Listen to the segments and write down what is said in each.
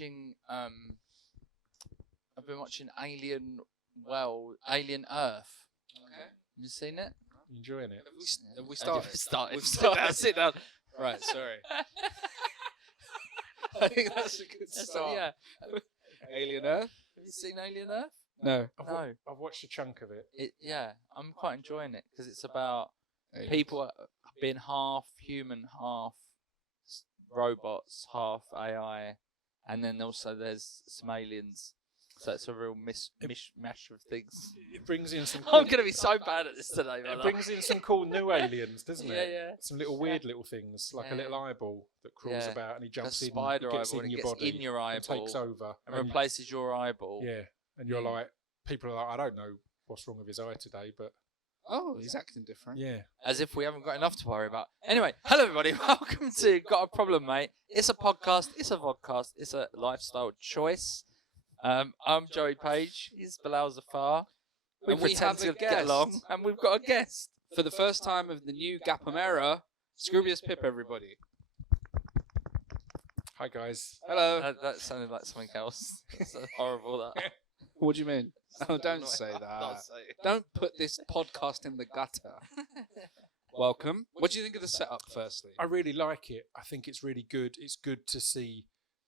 watching Alien Earth. Okay. You seen it? You enjoying it? Have we started? We've We've started. Sit down. Right, sorry. I think that's a good start. Yeah. Alien Earth? Have you seen Alien Earth? No. I've watched a chunk of it. I'm quite enjoying it because it's about Aliens. people being half human, half robots, half AI, and then also there's some aliens. So it's a real mishmash of things. It brings in some. I'm going to be so bad at this today. It brings in some cool new aliens, doesn't it? Yeah. Some little weird little things, like a little eyeball that crawls about and he jumps a in, spider he gets eyeball, in and your it gets body, in your eyeball and takes over, and replaces your eyeball. Yeah, and you're like, people are like, I don't know what's wrong with his eye today, but Oh, he's acting different. yeah. As if we haven't got enough to worry about. Anyway, hello everybody. Welcome to Got a Problem, Mate. It's a podcast. It's a vodcast. It's a lifestyle choice. I'm Joey Page. He's Bilal Zafar. We And we pretend have a to get guest. along, and we've got a guest. For the first time of the new GAPM era, Scroobius Pip, everybody. Hi guys. Hello. That sounded like something else. It's horrible. That. What do you mean? Oh, don't say Don't that. say it. Don't put this podcast in the gutter. Welcome. What do you think of the setup, firstly? I really like it. I think it's really good. It's good to see,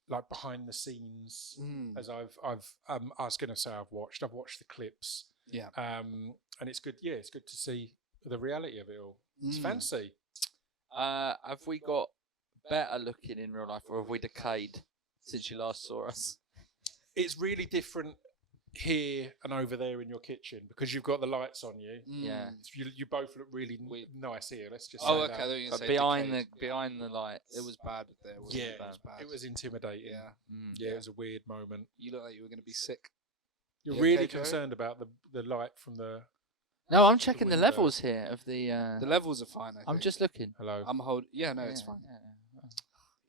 like, behind the scenes. As I was going to say I've watched the clips. Yeah. And it's good. Yeah, it's good to see the reality of it all. It's fancy. Have we got better looking in real life, or have we decayed since you last saw us? It's really different here and over there in your kitchen because you've got the lights on you. Yeah. You both look really Weird. nice here. Let's just Oh, say okay. I that. thought you were But gonna say behind the lights, it was bad there. Wasn't Yeah, it? It was bad. it was intimidating. Yeah. Yeah, it was a weird moment. You look like you were going to be sick. You're You really okay, Joey? concerned about the light from the. No, I'm checking the window. levels here of the. The levels are fine. I think. I'm just looking. Hello. I'm holding. Yeah, no, it's fine.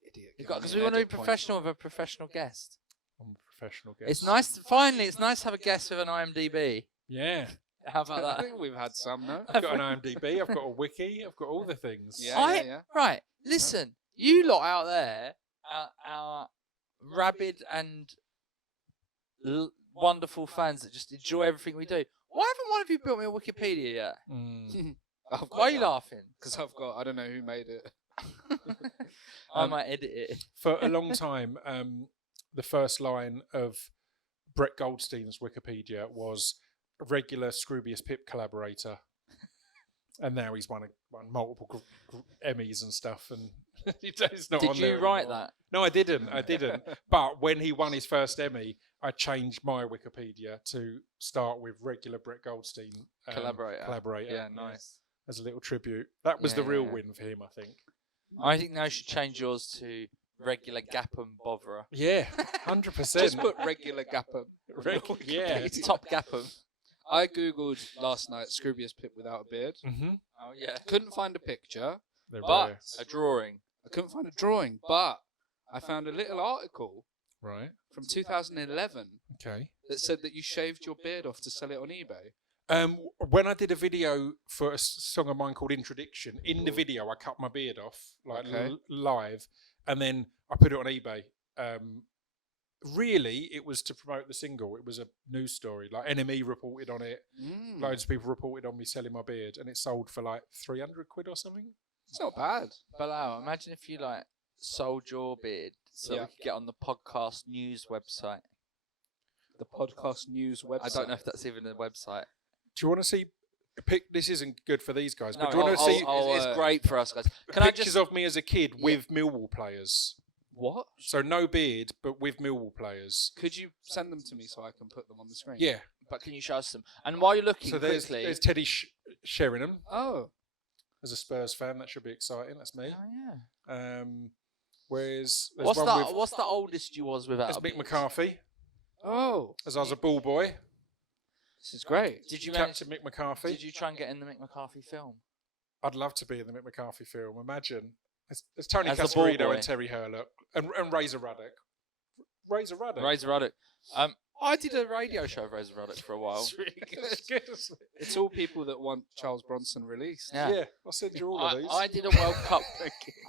Idiot. Because we want to be professional with a professional guest. I'm a professional guest. It's nice. Finally, it's nice to have a guest with an IMDb. Yeah. How about I that? think we've had some, no? I've got an IMDb. I've got a wiki. I've got all the things. Yeah. Right. Listen, you lot out there, our rabid and wonderful fans that just enjoy everything we do. Why haven't one of you built me a Wikipedia yet? Why are you laughing? Because I don't know who made it. I might edit it. For a long time, the first line of Brett Goldstein's Wikipedia was regular Scroobius Pip collaborator. And now he's won multiple Emmys and stuff. And it's not Did on you there write anymore. that? No, I didn't. But when he won his first Emmy, I changed my Wikipedia to start with regular Brett Goldstein collaborator. Yeah, nice. As a little tribute. That was the real Yeah. win for him, I think. I think now you should change yours to regular GAPM botherer. Yeah, 100%. Just put regular GAPM. Yeah. It's top GAPM. I googled last night Scroobius Pip without a beard. Mm-hmm. Oh yeah. Couldn't find a picture. They're But rare. A drawing. I couldn't find a drawing, but I found a little article Right. from 2011 Okay. that said that you shaved your beard off to sell it on eBay. When I did a video for a song of mine called Introduction, in the video I cut my beard off, like Okay. live, and then I put it on eBay. Really, it was to promote the single. It was a news story. Like NME reported on it. Loads of people reported on me selling my beard, and it sold for like 300 quid or something. It's not bad. Bilal, imagine if you sold your beard so we could get on the podcast news website. The podcast news website. I don't know if that's even a website. Do you want to see? This isn't good for these guys, but No, do you want to see it's great for us guys. Can pictures I just of me as a kid with Millwall players? What? So no beard, but with Millwall players. Could you send them to me so I can put them on the screen? Yeah. But can you show us them? And while you're looking So there's quickly, Teddy Sheringham. Oh. As a Spurs fan, that should be exciting. That's me. oh yeah. Whereas there's What's one with What's the oldest you was without? there's a Mick beard? McCarthy, Oh. as I was a ball boy. This is great. Did you manage? Captain Mick McCarthy. Did you try and get in the Mick McCarthy film? I'd love to be in the Mick McCarthy film. Imagine. It's Tony As the ball Cascarino boy. and Terry Hurlock and Razor Ruddock. Razor Ruddock. Razor Ruddock. I did a radio show of Razor Ruddock for a while. It's really It's good. good, isn't it? It's all people that want Charles Bronson released. Yeah. Yeah, I'll send you all of these. I did a World Cup.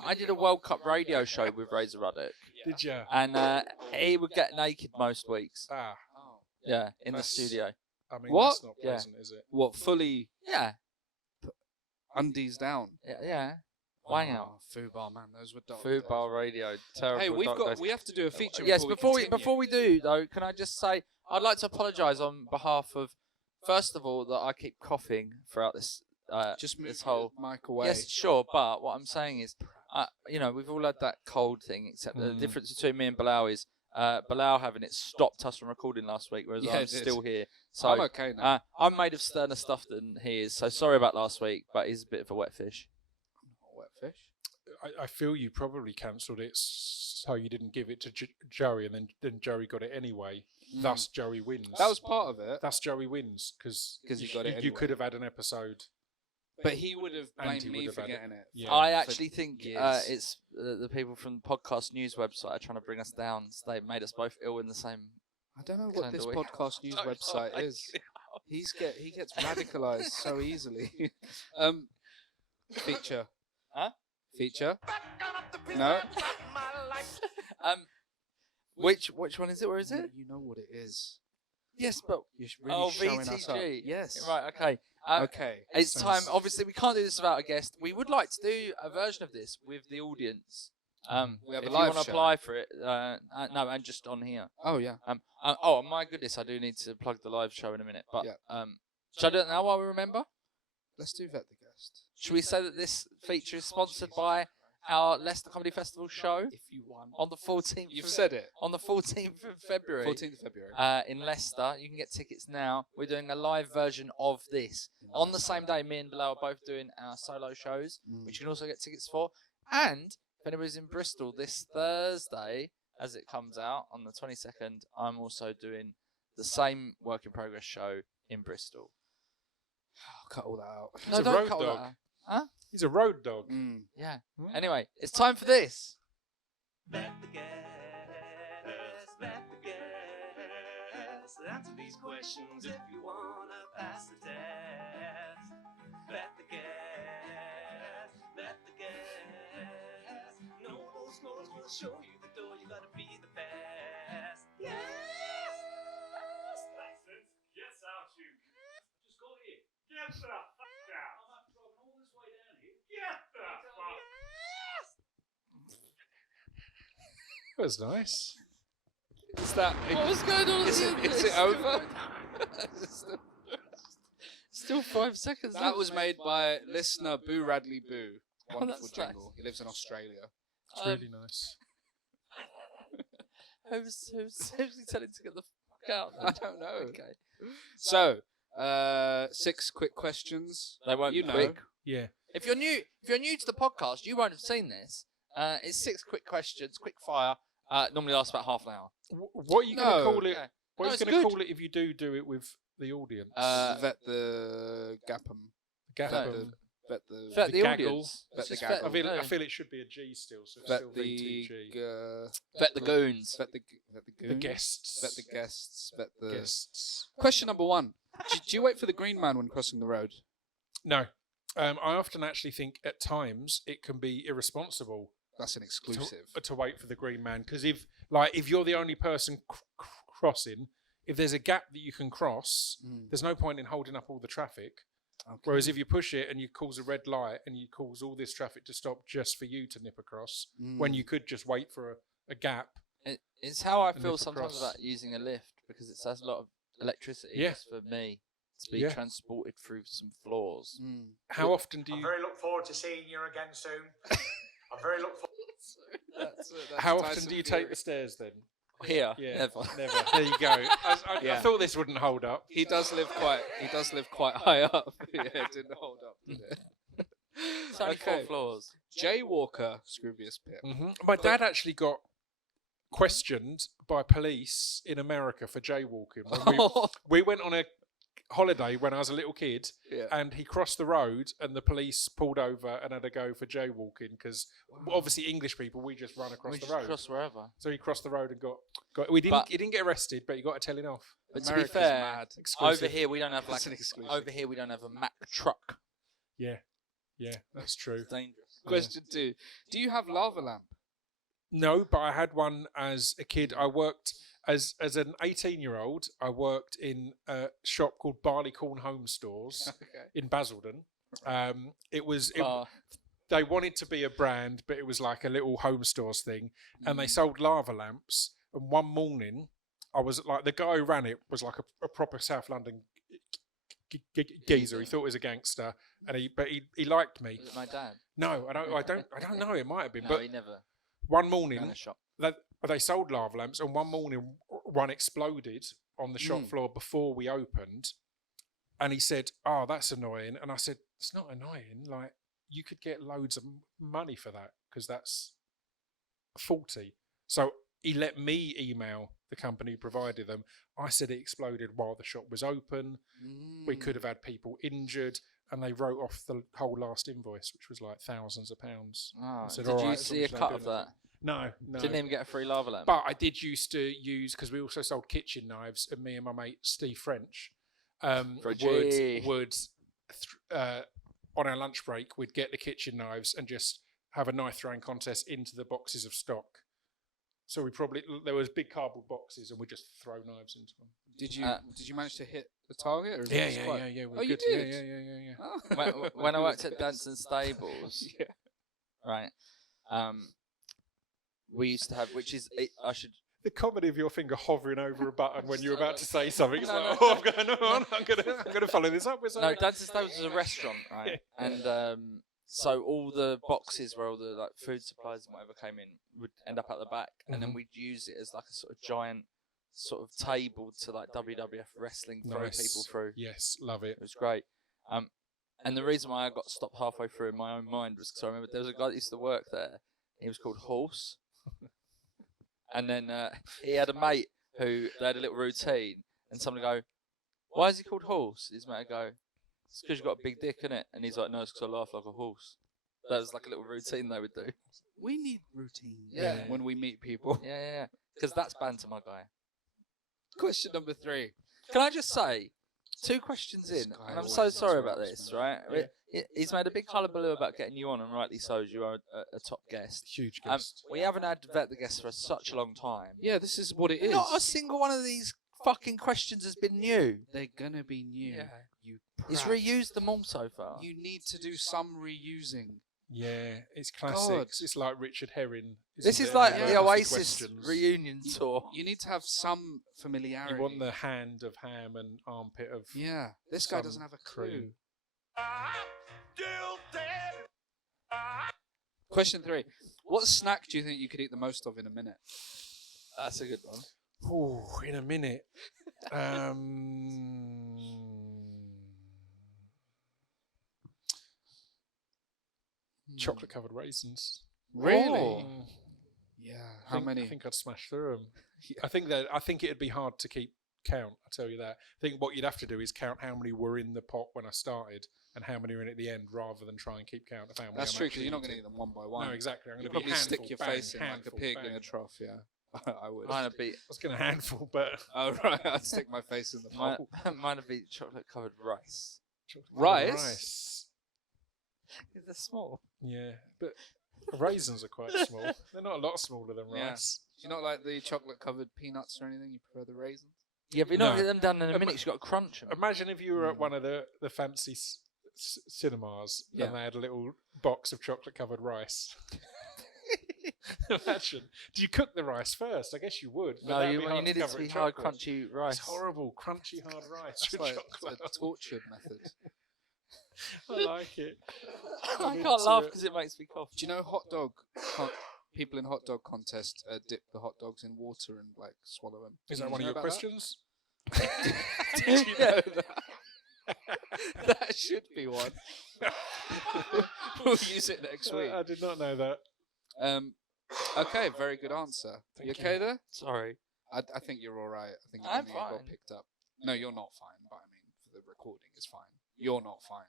I did a World Cup radio show with Razor Ruddock. Did you? And he would get naked most weeks. Ah, Yeah, in the That's- studio. I mean, What? that's not Yeah. pleasant, is it? What, fully Yeah, undies down? yeah. Wang out. Fubar, man, those were dark Food days. bar radio. Terrible. Hey, dark days. we have to do a feature. Yes, before before we do though, can I just say I'd like to apologise on behalf of, first of all, that I keep coughing throughout this. just move this whole. the mic away. Yes, sure, but what I'm saying is, we've all had that cold thing, except the difference between me and Bilal is, Bilal having it stopped us from recording last week, whereas Yeah, I'm it did. still here. So I'm okay now. I'm made of sterner stuff than he is. So sorry about last week, but he's a bit of a wet fish. Wet fish. I feel you probably cancelled it so you didn't give it to Joey, and then Joey got it anyway. Thus, Joey wins. That was part of it. Thus, Joey wins because you got it You anyway. could have had an episode. But he would have And blamed he me would have for had it. getting it. Yeah. I for actually think years. it's the people from the podcast news website are trying to bring us down. So they made us both ill in the same. I don't know what Kinda this weird. podcast news Don't website like is. it. He gets radicalized so easily. Feature. Huh? Feature. No. Which one is it? Where is it? You know what it is. Yes, but You're really showing us up. VTG. Yes. Right. Okay. Okay. It's Sounds- time. Obviously, we can't do this without a guest. We would like to do a version of this with the audience. We have a if live you want to show. apply for it, no, and just on here. Oh yeah. Oh my goodness, I do need to plug the live show in a minute. But Yeah. should I do it now while we remember? Let's do vet the guest. Should we say that this feature is sponsored by our Leicester Comedy Festival show If you want. on the 14th? You've said it. On the 14th of February. 14th of February. In Leicester. You can get tickets now. We're doing a live version of this. On the same day, me and Bilal are both doing our solo shows, which you can also get tickets for. And if anybody's in Bristol this Thursday, as it comes out on the 22nd, I'm also doing the same work in progress show in Bristol. I'll cut all that out. He's a don't road cut all dog. that out. He's a road dog. Yeah. Mm. Anyway, it's time for this. Bet the gas, bet the gas. Answer these questions if you wanna pass the test. Bet the gas, bet the gas. No, those scores will show you the door. You gotta be the best. Yes. License, yes, out you. Just got here. Get the fuck out. I'm not driving all this way down here. Get the fuck. That was nice. Is that? What was going on? Is it over? Still 5 seconds. That left, was mate. made by listener Boo Radley Boo. Oh, Wonderful that's nice. jingle. He lives in Australia. It's really nice. Who's he telling to get the fuck out? I don't know. Okay. So, 6 quick questions. They won't You be know. quick. Yeah. If you're new to the podcast, you won't have seen this. It's 6 quick questions, quick fire. Normally lasts about half an hour. What are you going to No. call it? Okay. What No, are you it's going to good. call it if you do it with the audience? Vet the GAPM. GAPM. Vet the. Vet the gaggle. audience. Vet It's the just gaggle. I feel it should be a G still, so it's Vet still the. VTG. Vet the goons. Vet the The goons. guests. Vet the guests. Vet the. Guests. Question number 1. Do you wait for the green man when crossing the road? No. I often actually think at times it can be irresponsible That's an exclusive. to wait for the green man, because if you're the only person crossing, if there's a gap that you can cross, there's no point in holding up all the traffic. Okay. Whereas if you push it and you cause a red light and you cause all this traffic to stop just for you to nip across, when you could just wait for a gap. It's how I And feel nip sometimes across. about using a lift, because it has a lot of electricity Yeah. just for me to be Yeah. transported through some floors. How often do I'm you? very look forward to seeing you again soon. I'm very look forward. How often do you take the stairs then? Here, Yeah, never. never. There you go. I Yeah. thought this wouldn't hold up. He does live quite high up. Yeah, it didn't hold up, did it? It's only 4 floors. Jaywalker, Scroobius Pip. My dad actually got questioned by police in America for jaywalking. When we went on a holiday when I was a little kid, Yeah. and he crossed the road, and the police pulled over and had to go for jaywalking because obviously English people, we just run across We the just road. cross wherever. So he crossed the road and got. He didn't get arrested, but he got a telling off. But America's to be fair, mad. Exclusive. over here we don't have That's an exclusive. over here we don't have a Mack truck. Yeah, that's true. It's dangerous. Question 2. Do you have lava lamp? No, but I had one as a kid. I worked as an 18-year-old. I worked in a shop called Barleycorn Home Stores Okay. in Basildon. It Bar. they wanted to be a brand, but it was like a little home stores thing, and they Mm. sold lava lamps. And one morning, I was like, the guy who ran it was like a proper South London geezer. He thought he was a gangster, and he liked me. Was it my dad? No, I don't know. It might have been, No, but he never one ran morning a shop. they sold lava lamps, and one morning one exploded on the shop floor before we opened. And he said, "Oh, that's annoying." And I said, "It's not annoying. Like, you could get loads of money for that because that's 40." So he let me email the company who provided them. I said it exploded while the shop was open. We could have had people injured, and they wrote off the whole last invoice, which was like thousands of pounds. Oh, I said, did "All you right, see a as long as cut they of do that? No, no. Didn't even get a free lava lamp. But I did used to use, because we also sold kitchen knives, and me and my mate Steve French would on our lunch break, we'd get the kitchen knives and just have a knife throwing contest into the boxes of stock. So there was big cardboard boxes, and we'd just throw knives into them. Did you manage to hit the target? Or is it Yeah. just quite- We're Oh, you good. did? Yeah. Oh. when I worked at Danson Stables, Yeah. right? We used to have, I should. The comedy of your finger hovering over a button when you're about to say something. It's No, like, no. oh, I'm going on. I'm going to follow this up with No, something. Danson Stables was a restaurant, right? And so all the boxes where all the like food supplies and whatever came in would end up at the back, and then we'd use it as like a sort of giant sort of table to like WWF wrestling throw people through. Yes, love it. It was great. And the reason why I got stopped halfway through in my own mind was because I remember there was a guy that used to work there. He was called Horse. And then he had a mate who, they had a little routine, and someone would go, "Why is he called Horse?" His mate would go, "It's because you've got a big dick, innit?" And he's like, "No, it's because I laugh like a horse." That was like a little routine they would do. We need routine. Yeah. When we meet people. Yeah. Because that's banter, my guy. Question number 3. Can I just say, 2 questions This in, guy and I'm always so sorry about interrupts, this, man. right? He's made a big hullabaloo about getting you on, and rightly so, as you are a top guest. Huge guest. We haven't had Vet the Guest for such a long time. Yeah, this is what it is. Not a single one of these fucking questions has been new. They're gonna be new. Yeah. You He's prat. reused them all so far. You need to do some reusing. Yeah, it's classic. God. It's like Richard Herring. This isn't is it? like Yeah. the Emergency Oasis questions. reunion tour. You need to have some familiarity. You want the hand of ham and armpit of. Yeah, this guy some doesn't have a clue. cream. Question 3. What snack do you think you could eat the most of in a minute? That's a good one. Oh, in a minute. Chocolate covered raisins. Really? Mm. Yeah. I How think- many? I think I'd smash through them. I think it'd be hard to keep count. I tell you that. I think what you'd have to do is count how many were in the pot when I started and how many are in at the end, rather than try and keep count of how many. That's I'm true, because actually you're not going to eating. eat them one by one. No, exactly. I'm You'd going to be probably handful, stick your bang, face in like a handful, pig in bang. a trough, yeah. I would. Mine would be, I was going to handful, but Oh, right. I'd stick my face in the mine, bowl. mine would be chocolate covered rice. Rice? They're small. Yeah, but raisins are quite small. They're not a lot smaller than Yeah. rice. Do you not like the chocolate covered peanuts or anything? You prefer the raisins? Yeah, but you're not No. get them done in a minute. You've got to crunch them. Imagine if you were at one of the fancy cinemas Yeah. and they had a little box of chocolate covered rice. Imagine. Do you cook the rice first? I guess you would. but No, that'd you, be you hard need it cover to in be hard, chocolate. crunchy rice. It's horrible, crunchy hard rice That's with like chocolate. the tortured method. I like it. I I'm can't into laugh it. because it makes me cough. Do you know people in hot dog contest dip the hot dogs in water and like swallow them? Is Did that you one of know your about questions? that? Did you know that? That should be one. We'll use it next week. I did not know that. Okay, very good answer. Thank you okay there? Sorry. I think you're all right. I think you I'm only got fine. picked up. No, you're not fine, but I mean, for the recording, it's fine. You're not fine.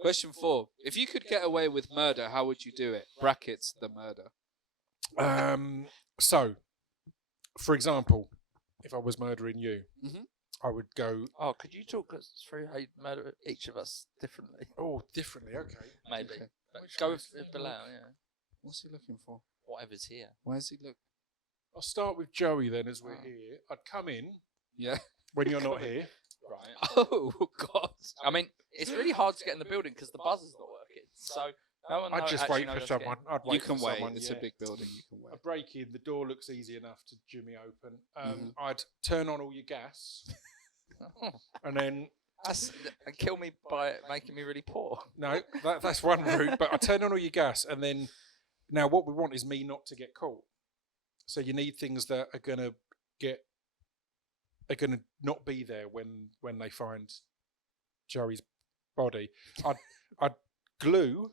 Question 4. If you could get away with murder, how would you do it? Brackets, the murder. So, for example, if I was murdering you, Mhm. I would go, Oh, could you talk us through how you murder each of us differently? oh, differently, okay. Maybe. Okay. But Which go way with is- Bilal, yeah. What's he looking for? Whatever's here. Where's he look? I'll start with Joey then, as we're Oh. here. I'd come in Yeah. when you're not here. Right. Oh God. I mean, it's really hard to get in the building because the buzzer's not working. So no one I'd just actually wait knows for how to get in. someone. I'd wait You can for wait. someone. It's yeah. a big building. You can wait. I break in. The door looks easy enough to jimmy open. Mhm. I'd turn on all your gas, and then And kill me by making me really poor. no, that's one route. But I turn on all your gas, and then now what we want is me not to get caught. So you need things that are gonna not be there when they find Joey's body. I'd glue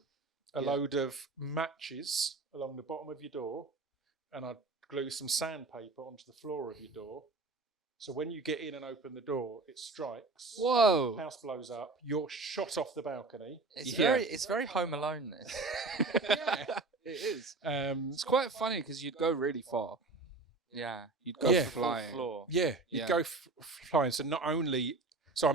a Yeah. load of matches along the bottom of your door, and I'd glue some sandpaper onto the floor of your door. So when you get in and open the door, it strikes. Whoa. House blows up. You're shot off the balcony. It's very Home Alone. This. It is. Um, It's quite funny because you'd go really far. Yeah. You'd go Yeah. flying. Floor. yeah, you Yeah. go flying. So I'm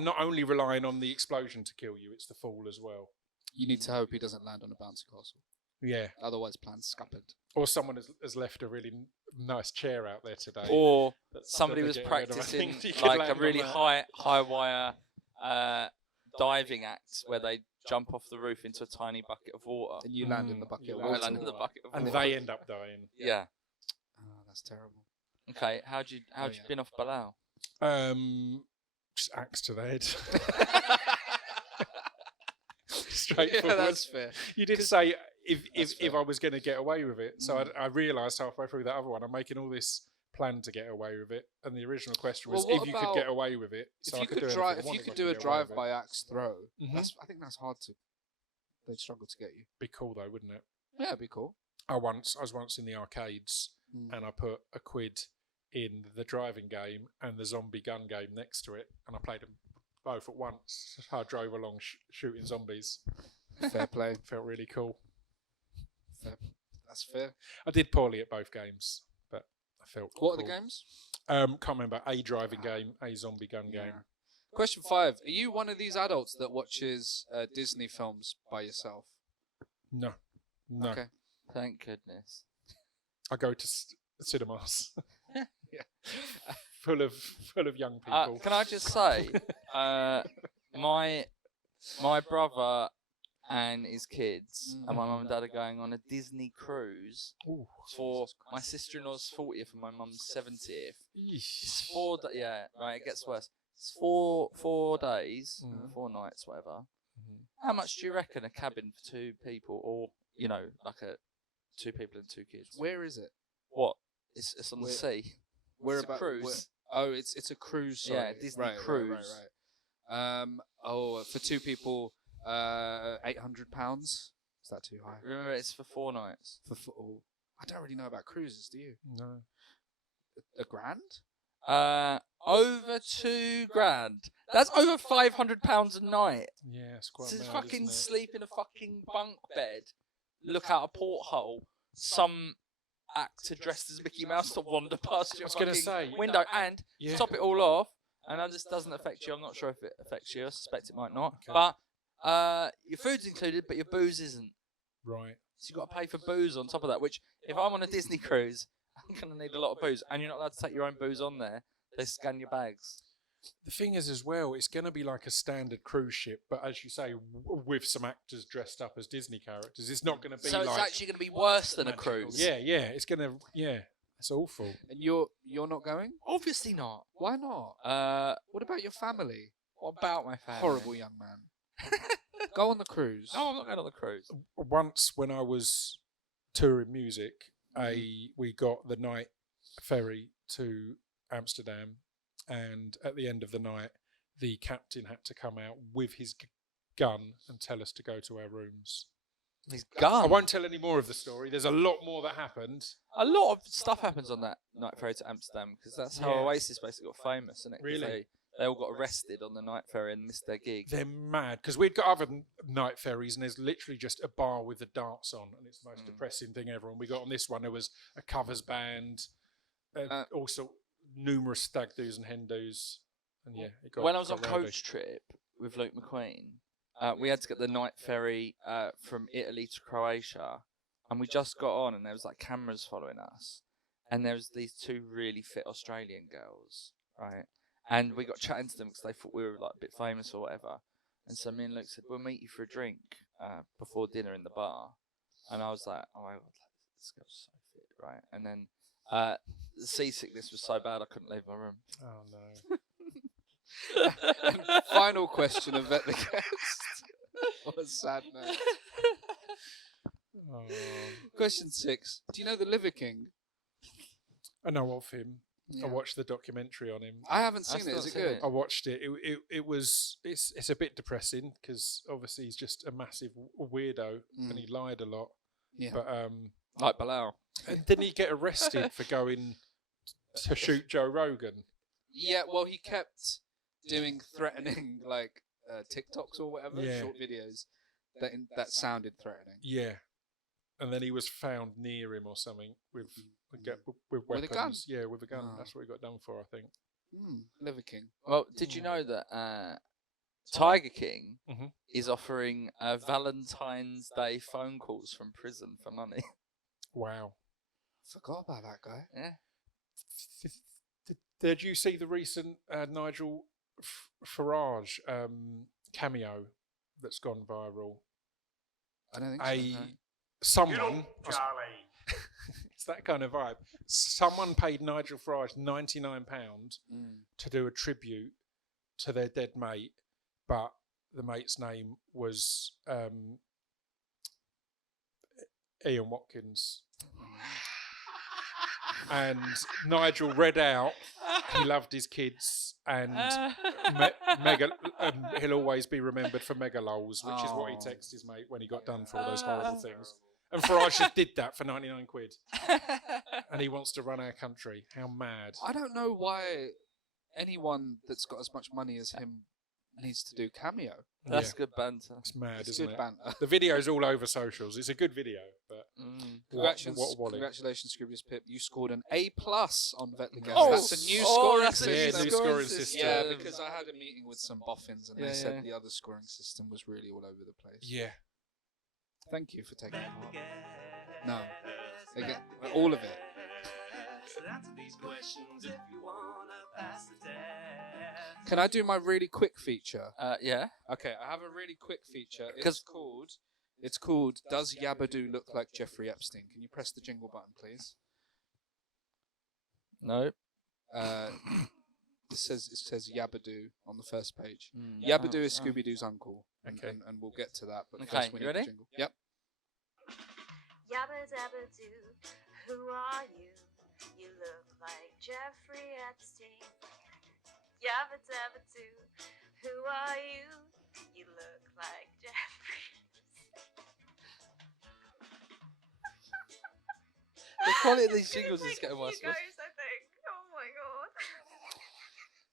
not only relying on the explosion to kill you; it's the fall as well. You need to hope he doesn't land on a bouncy castle. Yeah. Otherwise, plan's scuppered. Or someone has left a really nice chair out there today. Or that somebody they're was getting rid of. I practicing think you could like a land on really that. high wire diving act where they jump off the roof into a tiny bucket of water. And you land in the bucket you of land I water. land in the bucket of And water. they end up dying. Yeah. Oh, that's terrible. Okay. How'd you yeah. bin off Bilal? Just axe to the head. Yeah, Straightforward. that's fair. You did say That's if fair. I was going to get away with it. So Mm. I realised halfway through that other one, I'm making all this plan to get away with it. And the original question was Well, what if you could about- get away with it. If So I you could could do drive, anything I if you wanted could if I do a get away with it. drive-by axe throw, Mhm. I think that's hard to. They'd struggle to get you. Be cool though, wouldn't it? Yeah, it'd be cool. I was once in the arcades Mm. and I put a quid in the driving game and the zombie gun game next to it, and I played them both at once. I drove along shooting zombies. Fair play. Felt really cool. That's fair. I did poorly at both games, but I felt What are cool. the games? Can't remember. A driving game, a zombie gun game. Question 5. Are you one of these adults that watches Disney films by yourself? No. Okay. Thank goodness. I go to cinemas. Yeah. full of young people. Can I just say, my brother and his kids and my mum and dad are going on a Disney cruise Ooh. for my sister-in-law's 40th and my mum's 70th. Yeesh. It's 4 yeah, right, it gets worse. It's 4 days, Mm. 4 nights, whatever. Mhm. How much do you reckon a cabin for 2 people, or like a 2 people and 2 kids? Where is it? What? It's on the Where- sea. Where It's a about? cruise. It's a cruise. Sorry. Yeah, Disney right, cruise. Right. For 2 people, £800. Is that too high? Remember, it's for 4 nights. I don't really know about cruises. Do you? No. A grand? Over £2,000. That's over £500 a night. Yeah, it's quite To mad, fucking isn't it? sleep in a fucking bunk bed, look out a porthole, some actor dressed as Mickey Mouse to wander past your I was gonna fucking say, window, and Yeah. to top it all off, and this doesn't affect you. I'm not sure if it affects you. I suspect it might not. Okay. But your food's included, but your booze isn't. Right. So you've got to pay for booze on top of that. Which, if I'm on a Disney cruise, I'm gonna need a lot of booze, and you're not allowed to take your own booze on there. They scan your bags. The thing is, as well, it's going to be like a standard cruise ship, but as you say, with some actors dressed up as Disney characters. It's not going to be So like it's actually going to be worse than a magical. cruise. Yeah, it's going to. Yeah, it's awful. And you're not going? Obviously not. Why not? What about your family? What about my family? Horrible young man. Go on the cruise. No, I'm not going on the cruise. Once, when I was touring music, we got the night ferry to Amsterdam, and at the end of the night, the captain had to come out with his gun and tell us to go to our rooms. His gun. I won't tell any more of the story. There's a lot more that happened. A lot of stuff happens on that night ferry to Amsterdam because that's how Yeah. Oasis basically got famous, isn't it? 'Cause Really? They all got arrested on the night ferry and missed their gig. They're mad because we'd got other night ferries, and there's literally just a bar with the darts on, and it's the most depressing thing ever. And we got on this one, there was a covers band, also numerous stag doos and hen doos, and yeah, it got When I was on got rowdy. coach trip with Luke McQueen, we had to get the night ferry from Italy to Croatia, and we just got on, and there was like cameras following us, and there was these two really fit Australian girls, right? And we got chatting to them because they thought we were like a bit famous or whatever. And so me and Luke said, "We'll meet you for a drink before dinner in the bar." And I was like, "Oh my god, this girl's so fit, right?" And then the seasickness was so bad I couldn't leave my room. Oh no. Final question of Vet the Guest. What a sad note. Oh. Question 6. Do you know the Liver King? I know of him. Yeah. I watched the documentary on him. I haven't I've seen it. still Is it seen good? it. I watched it. It's a bit depressing because obviously he's just a massive weirdo and he lied a lot. Yeah. But Like Bilal. and didn't he get arrested for going to shoot Joe Rogan? Yeah, well, he kept doing threatening, like, TikToks or whatever, Yeah. short videos that sounded threatening. Yeah. And then he was found near him or something with weapons. With a gun? Yeah, with a gun. Oh. That's what he got done for, I think. Liver King. Well, did you know that Tiger King Mhm. is offering Valentine's Day phone calls from prison for money? Wow. Forgot about that guy. Yeah. Did you see the recent Nigel Farage cameo that's gone viral? I don't think so. no. Someone, Charlie. it's that kind of vibe. Someone paid Nigel Farage £99 to do a tribute to their dead mate, but the mate's name was Ian Watkins. And Nigel read out he loved his kids and he'll always be remembered for mega lols, which is what he Oh. texted his mate when he got done for all those horrible things. And Farage just did that for 99 quid. And he wants to run our country. How mad. I don't know why anyone that's got as much money as him needs to do cameo. That's Yeah, good banter. it's mad, It's isn't good it? banter. The video's all over socials. It's a good video, but Congratulations, what a wally. congratulations, Scroobius Pip. You scored an A+ on Vet the Guest. Oh, That's a new oh, scoring that's a system. Yeah, new scoring system. Yeah, because I had a meeting with some boffins and Yeah, they said yeah. the other scoring system was really all over the place. Yeah. Thank you for taking part. No, again, all of it. Answer these questions if you wanna pass the test. Can I do my really quick feature? Yeah. Okay, I have a really quick feature. Because- It's called Does Yabadoo Look Like Jeffrey Epstein? Can you press the jingle button, please? No. It says Yabadoo on the first page. Mm. Yabadoo is Oh. Scooby-Doo's uncle. Okay. And we'll get to that. But Okay, first we you need the ready? jingle. Yep. Yabba dabba doo, who are you? You look like Jeffrey Epstein. Yabba dabba doo, who are you? You look like Jeffrey. The quality of these jingles It's is getting like worse. you guys, I think. Oh my god.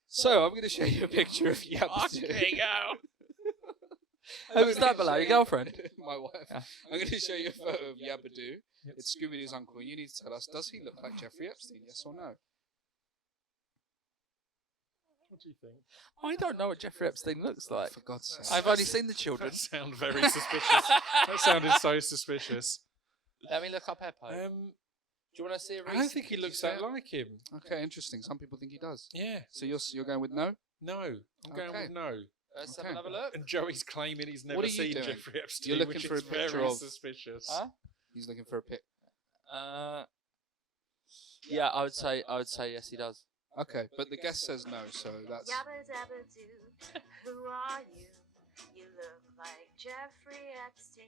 So I'm going to show you a picture of Yabadoo. Who was that, Bilal? Your girlfriend? My wife. Yeah. I'm going to show you a photo of Yabadoo. It's Scooby-Doo's uncle. You need to tell us, does he look like Jeffrey Epstein? Yes or no? What do you think? I don't know what Jeffrey Epstein looks like. For God's sake. I've only seen the children. That sounds very suspicious. That sounded so suspicious. Let me look up Eppo. Do you want to see a I don't think he looks that like him. Okay, interesting. Some people think he does. Yeah. So you're going with no? No. I'm going Okay. with no. Let's Okay. have another look. And Joey's claiming he's never What are you seen doing? Jeffrey Epstein. You're looking which for is a picture very of- suspicious. Huh? He's looking for a pic. Yeah, I would say yes, he does. Okay, but the guest says no, so that's... Yabba dabba doo, who are you? You look like Jeffrey Epstein.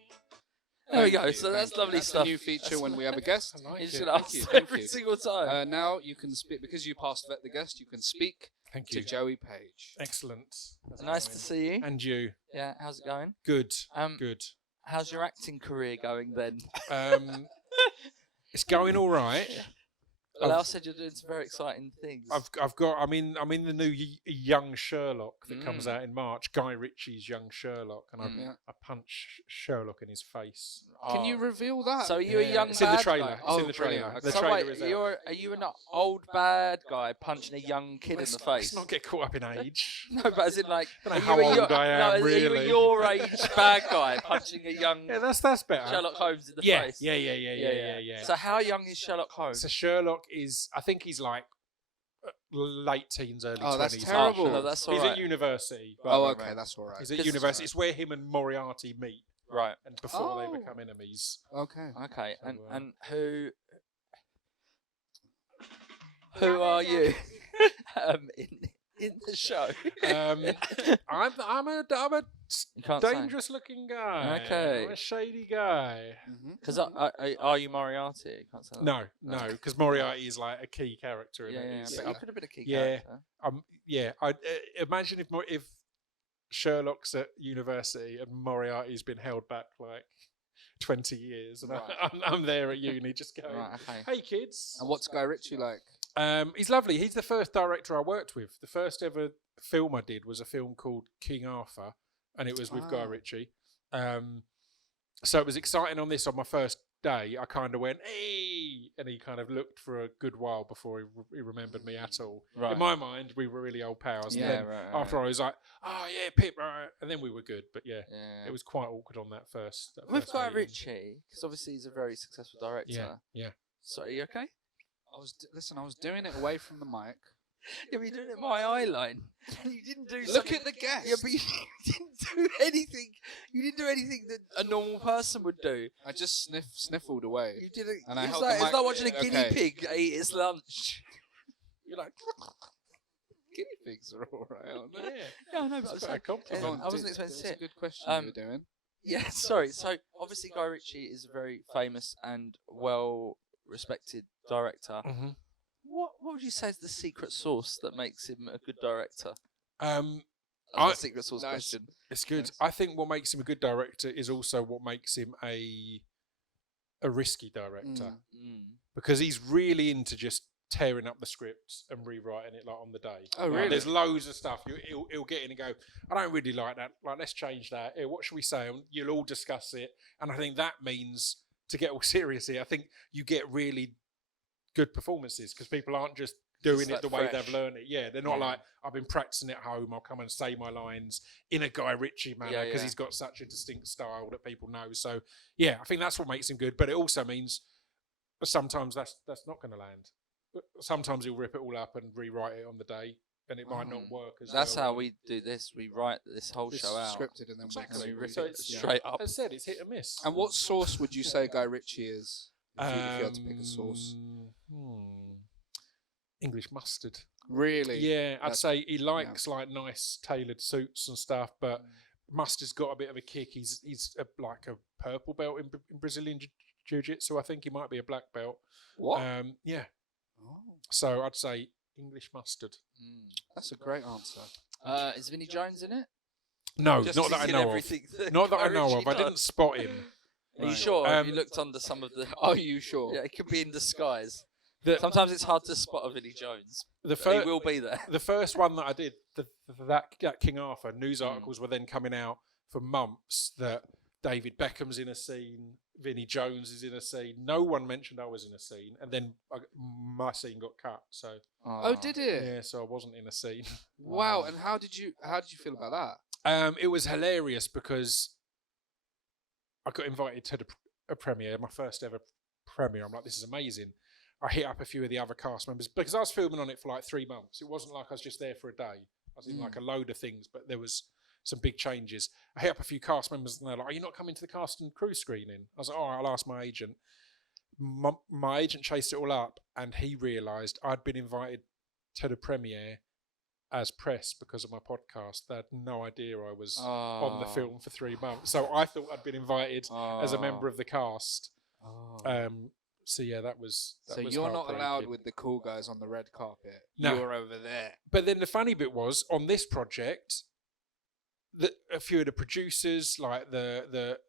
There we Thank go. you, So thank that's you. lovely That's stuff. a new feature when we have a guest. I like He's it. gonna Thank ask you, thank every you. single time. Now you can speak, because you passed Vet the Guest, you can speak Thank to you. Joey Page. Excellent. How's it Nice going? to see you. And you. Yeah, how's it going? Good. Good. How's your acting career going then? It's going all right. Lau said you're doing some very exciting things. I've got. I'm in the new Young Sherlock that comes out in March. Guy Ritchie's Young Sherlock, and I punch Sherlock in his face. Can you reveal that? So are you a young It's bad in the trailer. guy? It's in the trailer. brilliant. The So trailer wait, is out. are you an old bad guy punching a young kid in the face? Let's not get caught up in age. No, but as in like, I are don't know you how a old I am, no, are you really. a your age bad guy punching a young Yeah, that's better. Sherlock Holmes in the Yeah, face? yeah. So how young is Sherlock Holmes? So Sherlock is, I think he's like late teens, early 20s. that's terrible. No, that's all He's right. at university. Okay, that's all right. He's at This is university. It's where him and Moriarty meet, Right. and before they Oh. become enemies. Okay. Okay. So, And who are you in the show? I'm a You can't say. dangerous-looking guy. Okay. I'm a shady guy. Because are you Moriarty? You can't say that. No, because Moriarty is like a key character in Yeah, it. yeah. He's- But you could have been a key Yeah. character. I imagine if Sherlock's at university and Moriarty's been held back like 20 years, and I'm there at uni just going, Right. Okay. "Hey kids." And what's Guy Ritchie like? He's lovely. He's the first director I worked with. The first ever film I did was a film called King Arthur, and it was with Guy Ritchie. So it was exciting on this. On my first day, I kind of went, "Hey," and he kind of looked for a good while before he remembered me at all. Right. In my mind, we were really old pals. Yeah, And then right. after I was like, "Oh yeah, Pip," right. And then we were good. But yeah, Yeah. it was quite awkward on that first. With Guy meeting. Ritchie, because obviously he's a very successful director. Yeah. So are you okay? I was doing it away from the mic. Yeah, but you did it my eye line. You didn't do. Look something- at the guest. Yeah, but you didn't do anything. You didn't do anything that a normal person would do. I just sniffled away. You did it. And I It's held like, the it's like mic- watching a guinea okay. pig eat its lunch. You're like, Guinea pigs are all right, aren't they? yeah, I know, but I'm It's quite a saying, compliment. Go on, I wasn't do- expecting to that's see a it. good question Um, you were doing. Yeah, sorry. So obviously Guy Ritchie is a very famous and well-respected director. Mhm. What would you say is the secret sauce that makes him a good director? Um, That's my I- secret sauce Nice. question. It's good. Nice. I think what makes him a good director is also what makes him a risky director, because he's really into just tearing up the script and rewriting it like on the day. Oh, Like, really? there's loads of stuff. He'll get in and go, "I don't really like that. Like, let's change that. What should we say?" And you'll all discuss it. And I think that means, to get all serious here, I think you get really good performances because people aren't just doing like it the way fresh. they've learned it. Yeah, they're not like, "I've been practicing at home. I'll come and say my lines in a Guy Ritchie manner," because he's got such a distinct style that people know. So yeah, I think that's what makes him good. But it also means sometimes that's not going to land. Sometimes he'll rip it all up and rewrite it on the day, and it might not work as That's well. how we do this. We write this whole It's show out. scripted and then Exactly. And we rip So it it's straight up. As I said, it's hit and miss. And what sauce would you say Guy Ritchie is? If you had to pick a sauce. English mustard. Really? Yeah, I'd That's- say he likes like nice tailored suits and stuff, but Mm. mustard's got a bit of a kick. He's like a purple belt in Brazilian jiu-jitsu. I think he might be a black belt. What? Yeah. Oh, So I'd say English mustard. that's a great answer. Is Vinnie Jones in it? No, Just not 'cause that I he's in know of. everything Not that Guy I know Ritchie of. I didn't does. spot him. Are you Right. sure? Have you Um, looked under some of the? Are you sure? Yeah, it could be in disguise. The, Sometimes it's hard to spot a Vinnie Jones. the, But fir- he will be there. the first one that I did, that King Arthur, news Mm. articles were then coming out for months that David Beckham's in a scene, Vinnie Jones is in a scene. No one mentioned I was in a scene, and then my scene got cut. So Oh, did it? yeah, so I wasn't in a scene. Wow. And how did you feel about that? It was hilarious because I got invited to a premiere, my first ever premiere. I'm like, this is amazing. I hit up a few of the other cast members because I was filming on it for like 3 months. It wasn't like I was just there for a day. I was in like a load of things, but there was some big changes. I hit up a few cast members and they're like, "Are you not coming to the cast and crew screening?" I was like, "Oh, I'll ask my agent." My agent chased it all up and he realised I'd been invited to the premiere as press because of my podcast. They had no idea I was on the film for 3 months. So I thought I'd been invited as a member of the cast. So yeah, that was So you're not allowed with the cool guys on the red carpet. No. You're over there. But then the funny bit was on this project, a few of the producers, like the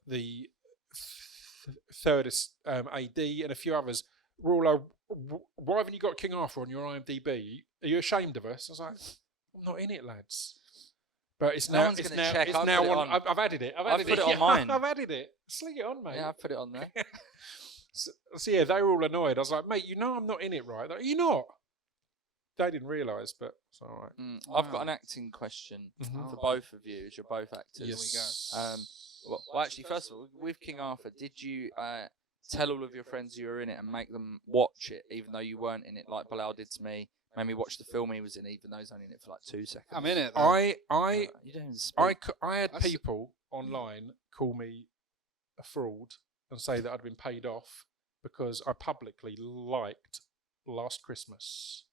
third AD and a few others, were all like, why haven't you got King Arthur on your IMDb? Are you ashamed of us? I was like, I'm not in it, lads. But it's No now. one's It's gonna now. check. It's I've now put it on. on. I've added it. I've I've added put it. it on mine. I've added it. Sling it on, mate. Yeah, I put it on there. So yeah, they were all annoyed. I was like, mate, you know I'm not in it, right? Like, are you not? They didn't realise, but it's all right. I've got an acting question Mhm. for both of you, as you're both actors. Yes. Well, actually, first of all, with King Arthur, did you tell all of your friends you were in it and make them watch it, even though you weren't in it, like Bilal did to me? Made me watch the film he was in, even though he's only in it for like 2 seconds. I'm in it. Though. You don't even speak. I had That's- people online call me a fraud and say that I'd been paid off because I publicly liked Last Christmas,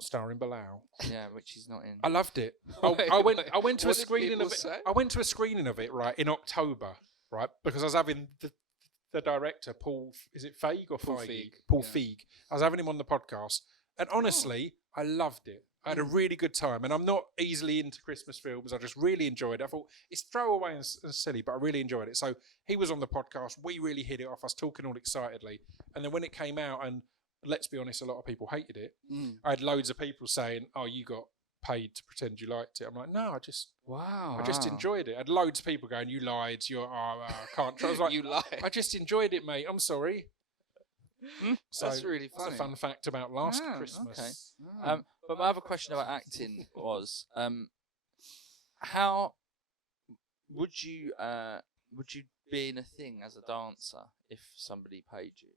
starring Bilal. Yeah, which he's not in. I loved it. Wait, I went wait, to a what did screening people of it. say? I went to a screening of it right in October, right, because I was having the director Paul. Is it Feig or Paul Feige? Feig, Paul yeah. Feig. I was having him on the podcast, and honestly, I loved it. I had a really good time, and I'm not easily into Christmas films. I just really enjoyed it. I thought it's throwaway and silly, but I really enjoyed it. So he was on the podcast. We really hit it off. I was talking all excitedly, and then when it came out, and let's be honest, a lot of people hated it. I had loads of people saying, "Oh, you got paid to pretend you liked it." I'm like, "No, I just enjoyed it." I had loads of people going, "You lied. I can't." I was like, You lied. I just enjoyed it, mate. I'm sorry. So That's really that's funny. a fun fact about Last Ah, Christmas. okay. But my other question about acting was, how would you be in a thing as a dancer if somebody paid you?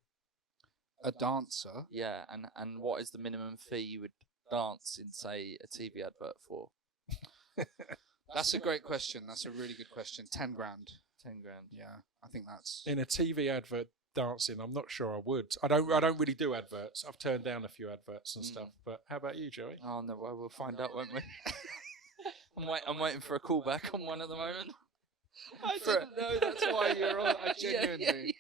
A dancer. Yeah, and what is the minimum fee you would dance in, say, a TV advert for? That's a great question. That's a really good question. 10 grand. 10 grand. Yeah, I think that's. In a TV advert dancing, I'm not sure I would. I don't really do adverts. I've turned down a few adverts and stuff. But how about you, Joey? Oh no, well, we'll find out, won't we? I'm waiting for a callback on one at the moment. I didn't know that's why you're on. I genuinely.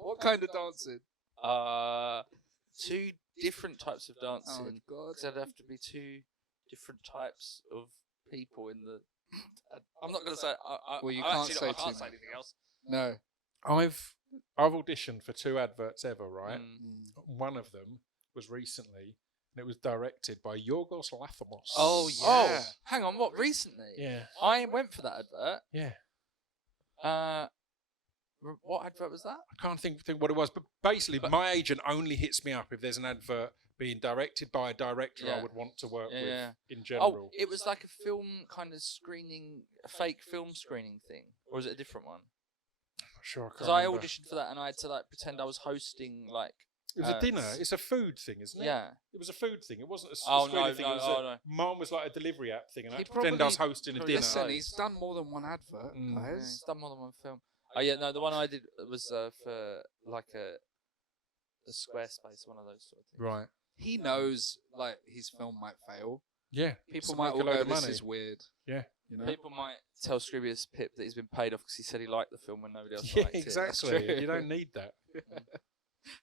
What kind of dancing? 2 different types of dancing. Oh God. There'd have to be 2 different types of people in the. I'm not going to say. Well, you I can't actually say I can't too say much. anything else. No. I've auditioned for 2 adverts ever, right? One of them was recently, and it was directed by Yorgos Lanthimos. Oh yeah. Oh, hang on. What, recently? Yeah. I went for that advert. Yeah. What advert was that? I can't think what it was, but basically, my agent only hits me up if there's an advert being directed by a director I Yeah. would want to work with Yeah. in general. Oh, it was like a film kind of screening, a fake film screening thing, or was it a different one? Not sure. Because I auditioned for that and I had to like pretend I was hosting like. It was a dinner. It's a food thing, isn't it? Yeah. It was a food thing. It wasn't a Oh, screening no, thing. no, It was oh, no. Mine was like a delivery app thing, and I He had to pretend I was probably- hosting a probably dinner. Listen, he's done more than one advert, Mm. Yeah, guys. he's done more than one film. Oh yeah, no, the one I did was for like a Squarespace, one of those sort of things. Right. He knows like his film might fail. Yeah. People To might make a all load go, of "This money. is weird." Yeah. You know. People might tell Scroobius Pip that he's been paid off because he said he liked the film when nobody else Yeah, liked exactly. true. You don't need that.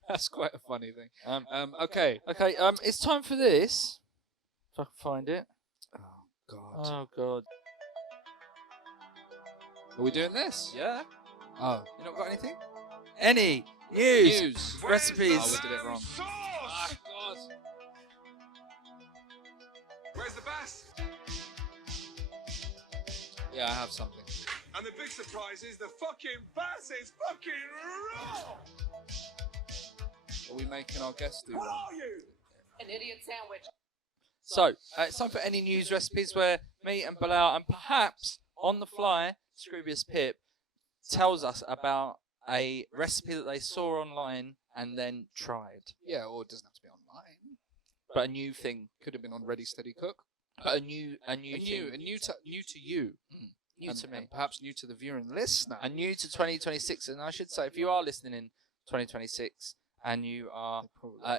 That's quite a funny thing. it. Okay. Okay. It's time for this. If I can find it. Oh God. Oh God. Are we doing this? Yeah. Oh. You not got anything? Any news? News. Recipes. Oh, we did it wrong. Ah, God. Where's the bass? Yeah, I have something. And the big surprise is the fucking bass is fucking raw! Are we making our guests do What one? are you? An idiot sandwich. So, it's time for any news recipes where me and Bilal and perhaps on the fly, Scroobius Pip tells us about a recipe that they saw online and then tried. Yeah, or it doesn't have to be online. But a new thing. Could have been on Ready Steady Cook. But a new thing. new to you. New and, to me. and perhaps new to the viewer and listener. And new to 2026. And I should say, if you are listening in 2026 and you are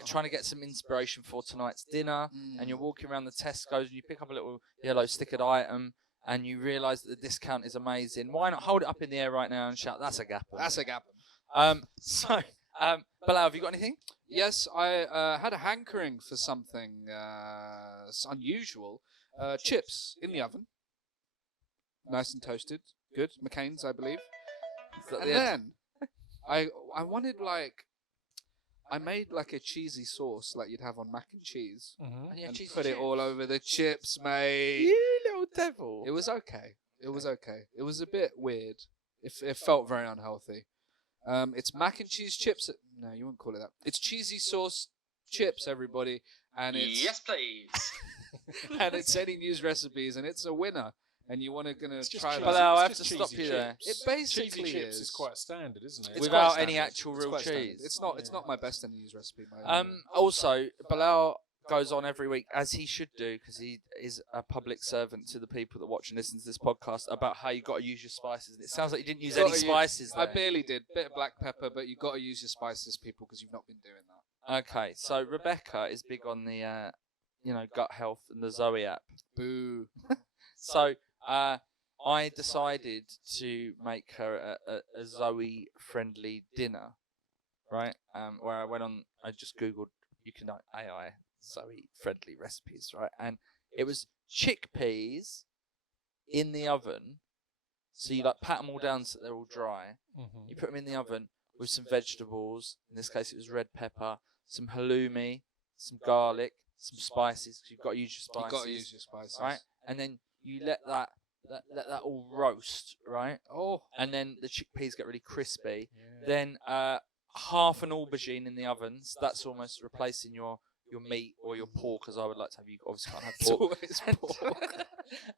trying to get some inspiration for tonight's dinner and you're walking around the Tesco's and you pick up a little yellow stickered item and you realise that the discount is amazing, why not hold it up in the air right now and shout, "That's a GAPM." That's a gap. Bilal, have you got anything? Yes, I had a hankering for something unusual. Chips in the oven. Nice and toasted. Good. McCain's, I believe. Is that And the end? then I wanted like I made like a cheesy sauce like you'd have on mac and cheese, Mm-hmm. Yeah, and cheesy put it all chips. over the chips, mate. You little devil. It was okay. It was okay. It was a bit weird. It felt very unhealthy. It's mac and cheese chips. No, you wouldn't call it that. It's cheesy sauce chips, everybody, and it's please. and it's any news recipes, and it's a winner. And you want to It's just try cheesy- But that? I it's have just to stop cheesy you there. It chips. basically cheesy chips is. is quite standard, isn't it? It's Without quite any standard. actual It's real quite standard. cheese. It's not. It's Yeah. not my best any news recipe, mate. Also, Bilal goes on every week, as he should do, because he is a public servant to the people that watch and listen to this podcast, about how you got to use your spices. And it sounds like you didn't use any spices I there. barely did. Bit of black pepper, but you've got to use your spices, people, because you've not been doing that. Okay, so Rebecca is big on the, gut health and the Zoe app. Boo. So I decided to make her a Zoe-friendly dinner, right? Where I just Googled, you can AI Zoe-friendly recipes, right? And it was chickpeas in the oven. So you pat them all down so they're all dry. Mm-hmm. You put them in the oven with some vegetables. In this case, it was red pepper, some halloumi, some garlic, some spices. Because you've got to use your spices. You've got to use your spices. Right? And then you let that all roast, right? Oh, And then the chickpeas get really crispy. Yeah. Then half an aubergine in the oven. So that's almost replacing your meat or your pork, as I would like to have. You obviously can't have it's pork. always pork.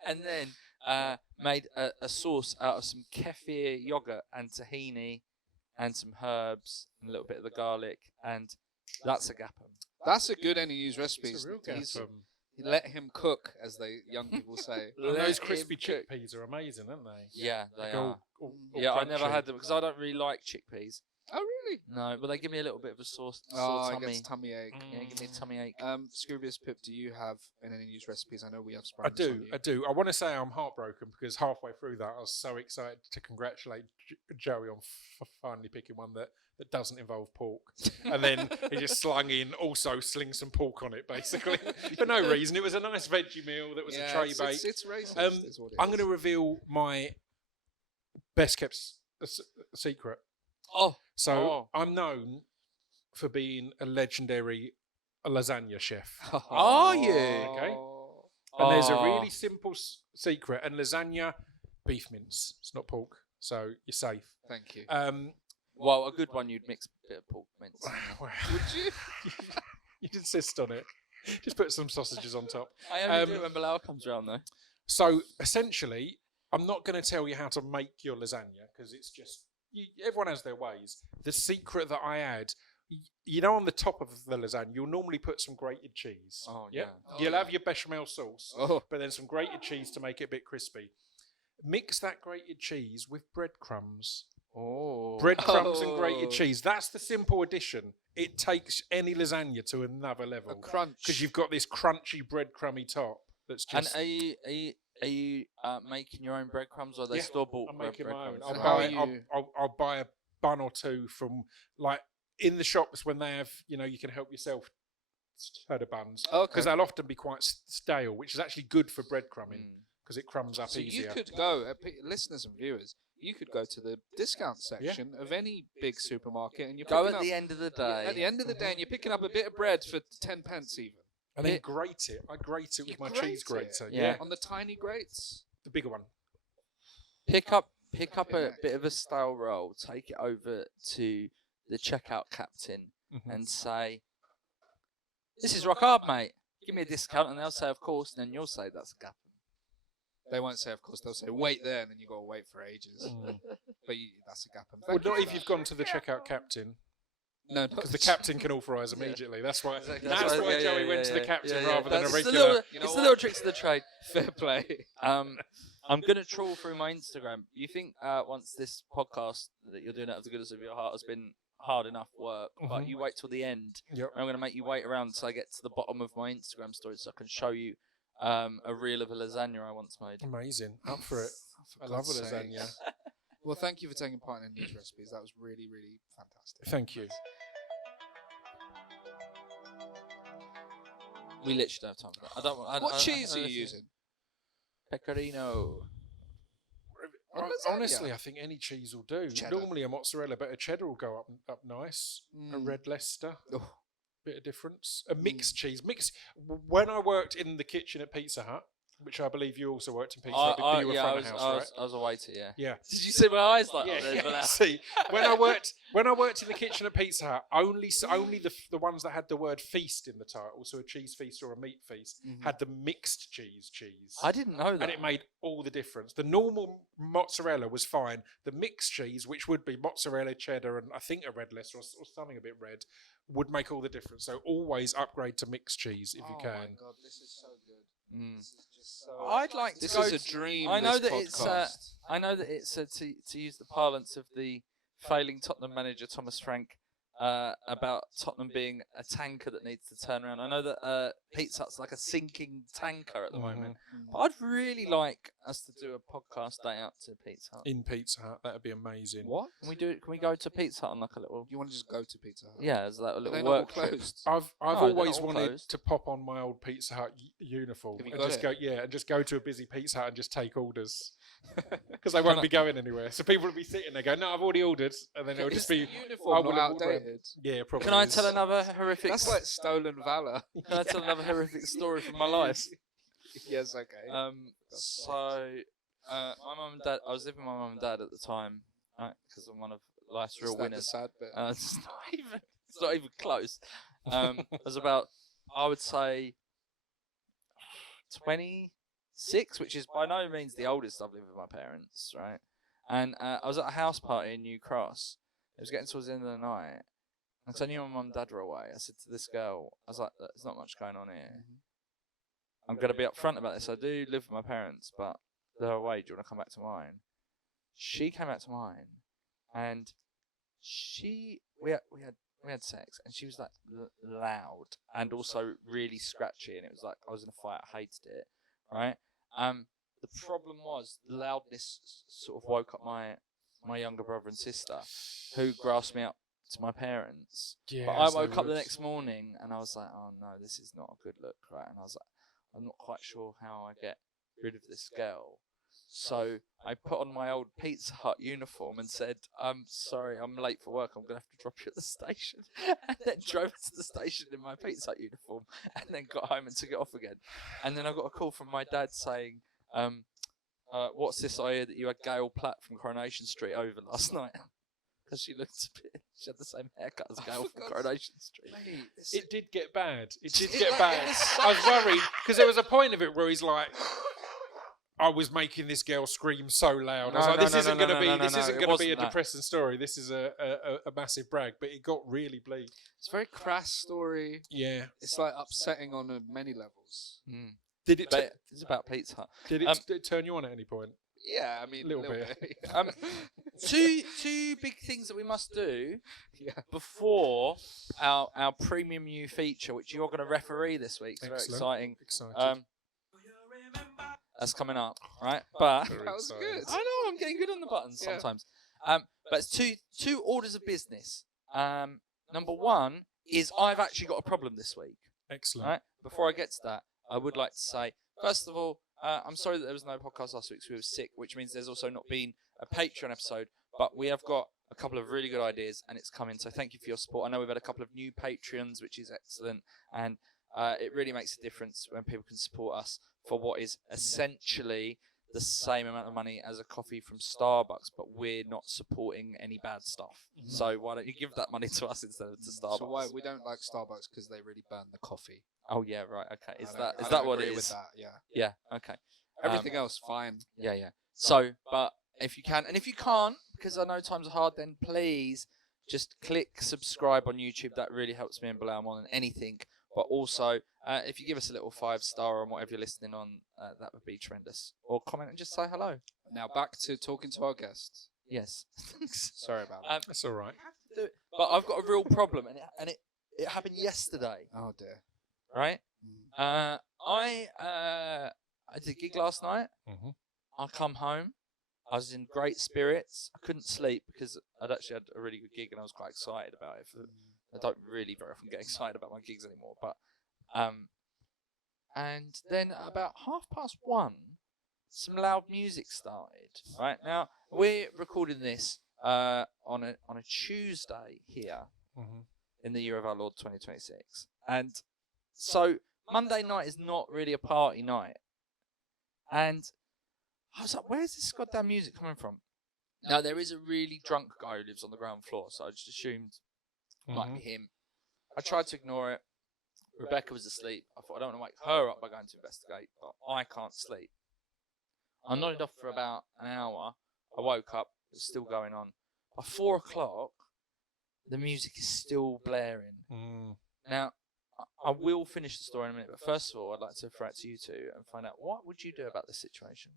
And then made a sauce out of some kefir yogurt and tahini and some herbs and a little bit of the garlic, and that's a GAPM. That's a good any news recipe. It's a real He's- gap. Let him cook, as they young people say. And Let those him crispy cook. chickpeas are amazing, aren't they? Yeah, they Like are. all Yeah, I never crunchy. had them because I don't really like chickpeas. Oh, really? No, but they give me a little bit of a sore Oh, I tummy. guess tummy ache. Yeah, give me a tummy ache. Scroobius Pip, do you have any news recipes? I know we have I sprung this on do, you. I do. I want to say I'm heartbroken because halfway through that, I was so excited to congratulate Joey on finally picking one that doesn't involve pork, and then he just sling some pork on it, basically for no reason. It was a nice veggie meal that was a tray bake. It's racist. is what it I'm is. going to reveal my best kept secret. Oh, So I'm known for being a legendary lasagna chef. Are you? Okay. And there's a Oh. really simple secret. And lasagna, beef mince. It's not pork, so you're safe. Thank you. Well, a good one you'd mix a bit of pork mince. Would you? You'd insist on it. Just put some sausages on top. I only do it when Bilal comes round, though. So essentially, I'm not going to tell you how to make your lasagna because it's just everyone has their ways. The secret that I add, on the top of the lasagna, you'll normally put some grated cheese. Oh, Yeah? yeah. You'll have your bechamel sauce, Oh, but then some grated cheese to make it a bit crispy. Mix that grated cheese with breadcrumbs. Oh. Breadcrumbs and Oh. grated cheese. That's the simple addition. It takes any lasagna to another a level crunch. because you've got this crunchy breadcrumby top that's And just. are you making your own breadcrumbs or are they Yeah, store bought? I'm making my own. So how are you- I'll buy a bun or two from like in the shops when they have you can help yourself cheddar buns Okay. because they'll often be quite stale, which is actually good for breadcrumbing because it crumbs up So easier. you could go, listeners and viewers, you could go to the discount section of any big supermarket and you're Go picking at up, the end of the day. at the end of the day, and you're picking up a bit of bread for 10 pence even. and then it- grate it. I grate it with You my grate cheese it? grater. Yeah. On the tiny grates. The bigger one. Pick up a bit of a stale roll, take it over to the checkout captain Mhm. and say, "This is rock hard, mate. Give me a discount," and they'll say, "Of course." And then you'll say, "That's a gap." They won't say, of course, they'll say, wait there, and then you got to wait for ages. Mm. But that's a gap. Well, not if you've gone to the checkout captain, No, because the captain can authorise immediately. That's why. Exactly. That's why yeah, Joey yeah, went to the yeah, captain yeah, rather than a That's the regular. little, You know it's the what? little tricks of the trade. fair play. I'm going to trawl through my Instagram. You think once this podcast that you're doing out of the goodness of your heart has been hard enough work, but Mhm. you wait till the end. Yep. I'm going to make you wait around until I get to the bottom of my Instagram story so I can show you a reel of a lasagna I once made. Amazing. Up for it. I love a God's sake. lasagna. Well, thank you for taking part in these recipes. That was really, really fantastic. Thank you. We literally don't have time for that. I don't want. What cheese are you using? Pecorino. Honestly, I think any cheese will do. Cheddar. Normally a mozzarella, but a cheddar will go up nice. A Mm. red Leicester, Oh. bit of difference. A mixed cheese. When I worked in the kitchen at Pizza Hut, which I believe you also worked in Pizza Hut, but you were front of house, right? I was a waiter, yeah. Yeah. Did you see my eyes like Yeah, that? yeah. See, when I worked in the kitchen at Pizza Hut, only the ones that had the word feast in the title, so a cheese feast or a meat feast, had the mixed cheese. I didn't know that. And it made all the difference. The normal mozzarella was fine. The mixed cheese, which would be mozzarella, cheddar, and I think a red Leicester or something a bit red, would make all the difference. So always upgrade to mixed cheese if you can. Oh my god, this is so good. Mm. This is just so. I'd like to This go is a to- dream. I know this that it's podcast. I know that it's to use the parlance of the failing Tottenham manager Thomas Frank about Tottenham being a tanker that needs to turn around. I know that Pizza Hut's like a sinking tanker at the moment. But I'd really like us to do a podcast day out to Pizza Hut. In Pizza Hut, that'd be amazing. What? Can we do it? Can we go to Pizza Hut on like a little? You want to just go to Pizza Hut? Yeah, as like a Are they little not all work trip. closed? I've No, they're always not all wanted closed. to pop on my old Pizza Hut uniform Have you and got just it? just go to a busy Pizza Hut and just take orders because they won't be going anywhere. So people will be sitting there going, "No, I've already ordered," and then it'll just be uniform I not will have ordered. outdated. Yeah, probably. Can I is. tell another horrific? That's like stolen valor. Can I tell another horrific story from my life? Yes, okay. So, my mum and dad. I was living with my mum and dad at the time, right? Because I'm one of life's Is real that the winners. sad bit? It's not even. It's not even close. It was about, I would say, 26, which is by no means the oldest I've lived with my parents, right? And I was at a house party in New Cross. It was getting towards the end of the night. And so I knew my mum and dad were away. I said to this girl, I was like, there's not much going on here. I'm going to be upfront about this. I do live with my parents, but they're away. Do you want to come back to mine? She came back to mine, and we had sex, and she was like loud and also really scratchy, and it was like I was in a fight. I hated it, right? The problem was the loudness sort of woke up my younger brother and sister, who grasped me up to my parents. Yeah, But I so woke up the would. next morning and I was like, oh no, this is not a good look, right? And I was like, I'm not quite sure how I get rid of this girl. So I put on my old Pizza Hut uniform and said, I'm sorry, I'm late for work. I'm going to have to drop you at the station. And then drove to the station in my Pizza Hut uniform and then got home and took it off again. And then I got a call from my dad saying, what's this I hear that you had Gail Platt from Coronation Street over last night? Because she looked a bit, she had the same haircut as Gail from Coronation Street. Mate, It did get bad. It did get bad. I was worried because there was a point of it where he's like, I was making this girl scream so loud. I was like, this isn't going to be a that. depressing story. This is a massive brag, but it got really bleak. it's a very crass story. Yeah. It's like upsetting on many levels. Mm. Did it? But it's about Pizza Hut. Did it turn you on at any point? Yeah, I mean, Little little bit. bit. Two big things that we must do Yeah. before our premium new feature, which you're going to referee this week. It's very Excellent. exciting. Excited. That's coming up, right? But Very That was excited. good. I know I'm getting good on the buttons Yeah. sometimes. But it's two orders of business. Number one is I've actually got a problem this week. Excellent. Right. Before I get to that, I would like to say, first of all, I'm sorry that there was no podcast last week because we were sick, which means there's also not been a Patreon episode, but we have got a couple of really good ideas and it's coming. So thank you for your support. I know we've had a couple of new Patreons, which is excellent. And it really makes a difference when people can support us for what is essentially the same amount of money as a coffee from Starbucks, but we're not supporting any bad stuff. So why don't you give that money to us instead of to Starbucks? So why we don't like Starbucks because they really burn the coffee. Oh yeah, right. Okay. Is I that don't what it agree is? with that? Yeah. Yeah. Okay. Everything else fine. Yeah, yeah. So, but if you can, and if you can't, because I know times are hard, then please just click subscribe on YouTube. That really helps me and Bilal more than anything. But also, if you give us a little 5-star on whatever you're listening on, that would be tremendous. Or comment and just say hello. Now back to talking to our guests. Yes. Sorry about that. That's all right. Do it. But I've got a real problem, and it happened yesterday, Oh dear. right? I did a gig last night. Mm-hmm. I come home. I was in great spirits. I couldn't sleep because I'd actually had a really good gig and I was quite excited about it. I don't really very often get excited about my gigs anymore, but and then about 1:30, some loud music started. Right now, we're recording this on a Tuesday here in the year of our Lord 2026, and so Monday night is not really a party night. And I was like, where's this goddamn music coming from? Now, there is a really drunk guy who lives on the ground floor, so I just assumed it might be him. I tried to ignore it. Rebecca was asleep. I thought I don't want to wake her up by going to investigate, but I can't sleep. I nodded off for about an hour. I woke up. It was still going on. By 4 o'clock, the music is still blaring. Now, I will finish the story in a minute, but first of all, I'd like to throw it to you two and find out, what would you do about this situation?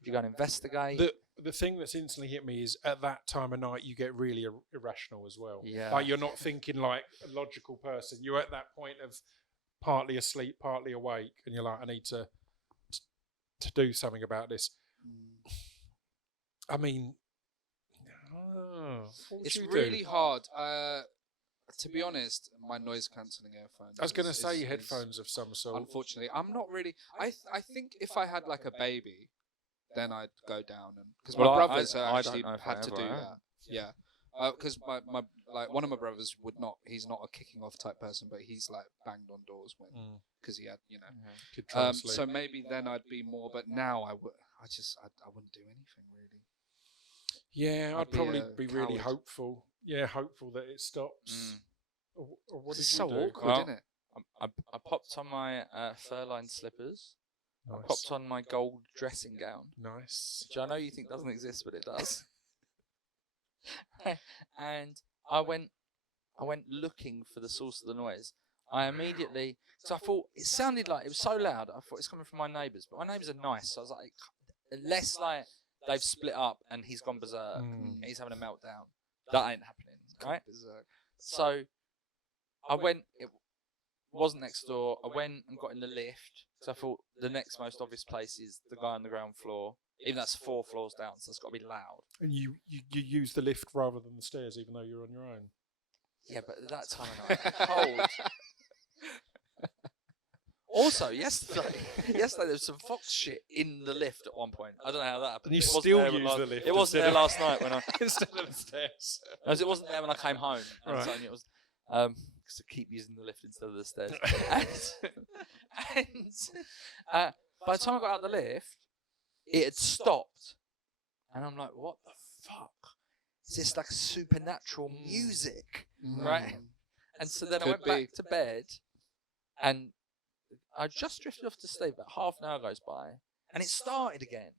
Would you go and investigate? The thing that's instantly hit me is at that time of night you get really irrational as well. Yeah. Like you're not thinking like a logical person. You're at that point of partly asleep, partly awake, and you're like, I need to do something about this. I mean, what would It's you really do? hard. To be honest, my noise cancelling earphones. I was going to is- say is- headphones of some sort. Unfortunately, I'm not really. I think if I had like a baby, then I'd go down and because Well, my I brothers don't actually know if I had to ever do am. that. Yeah, because my like one of my brothers would not. He's not a kicking off type person, but he's like banged on doors when because he had Could try and sleep. So maybe then I'd be more. But now I wouldn't do anything really. Yeah, I'd I'd be probably a be really coward. hopeful. Yeah, hopeful that it stops. Or what It's did so you do? awkward, Well, isn't it? I popped on my fur-lined slippers. I Nice. popped on my gold dressing gown, Nice. which I know you think doesn't exist, but it does. And I went looking for the source of the noise. I immediately, because I thought it sounded like it was so loud. I thought it's coming from my neighbours, but my neighbours are nice. So I was like, unless like they've split up and he's gone berserk, and he's having a meltdown, that ain't happening, right? Berserk. So I went. It wasn't next door. I went and got in the lift because I thought the next most obvious place is the guy on the ground floor. Even that's 4 floors down, so it's got to be loud. And you use the lift rather than the stairs, even though you're on your own. Yeah, but at that time of night, I'm cold. Also, yesterday there was some fox shit in the lift at one point. I don't know how that happened. And you It wasn't still there use last- the lift It wasn't there instead of- last night when I. Instead of the stairs. No, it wasn't there when I came home. And Right. so I knew it was because I keep using the lift instead of the stairs. and by the time I got out of the lift, it had stopped, and I'm like, "What the fuck? Is this like supernatural music?" Right? And so then I Could went back to bed, and I just drifted off to sleep. About half an hour goes by, and it started again.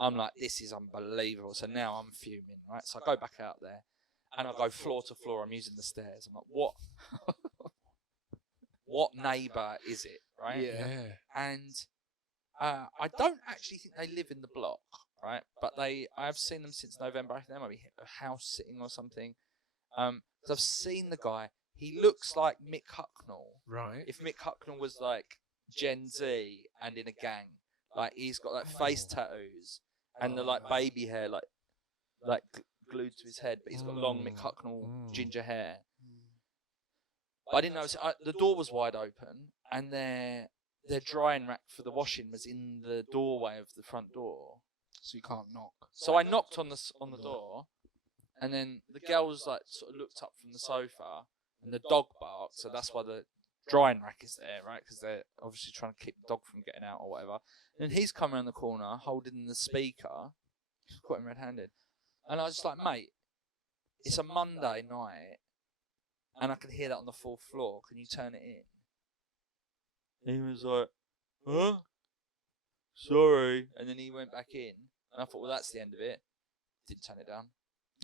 I'm like, "This is unbelievable." So now I'm fuming, right? So I go back out there. And I go floor to floor. I'm using the stairs. I'm like, what? What neighbour is it, right? Yeah. And I don't actually think they live in the block, right? But I've seen them since November. I think they might be house sitting or something. Because I've seen the guy. He looks like Mick Hucknall. Right. If Mick Hucknall was like Gen Z and in a gang, like he's got like face tattoos and the like baby hair, like glued to his head, but he's got long Mick Hucknall ginger hair. But I didn't know. The door was wide open, and their drying rack for the washing was in the doorway of the front door. So you can't knock. So I knocked on the door, and then the girls like sort of looked up from the sofa, and the dog barked. So that's why the drying rack is there, right? Because they're obviously trying to keep the dog from getting out or whatever. And he's come around the corner holding the speaker, caught him red-handed. And I was just like, mate, it's a Monday night, and I can hear that on the 4th floor. Can you turn it in? And he was like, huh? Sorry. And then he went back in, and I thought, well, that's the end of it. Didn't turn it down.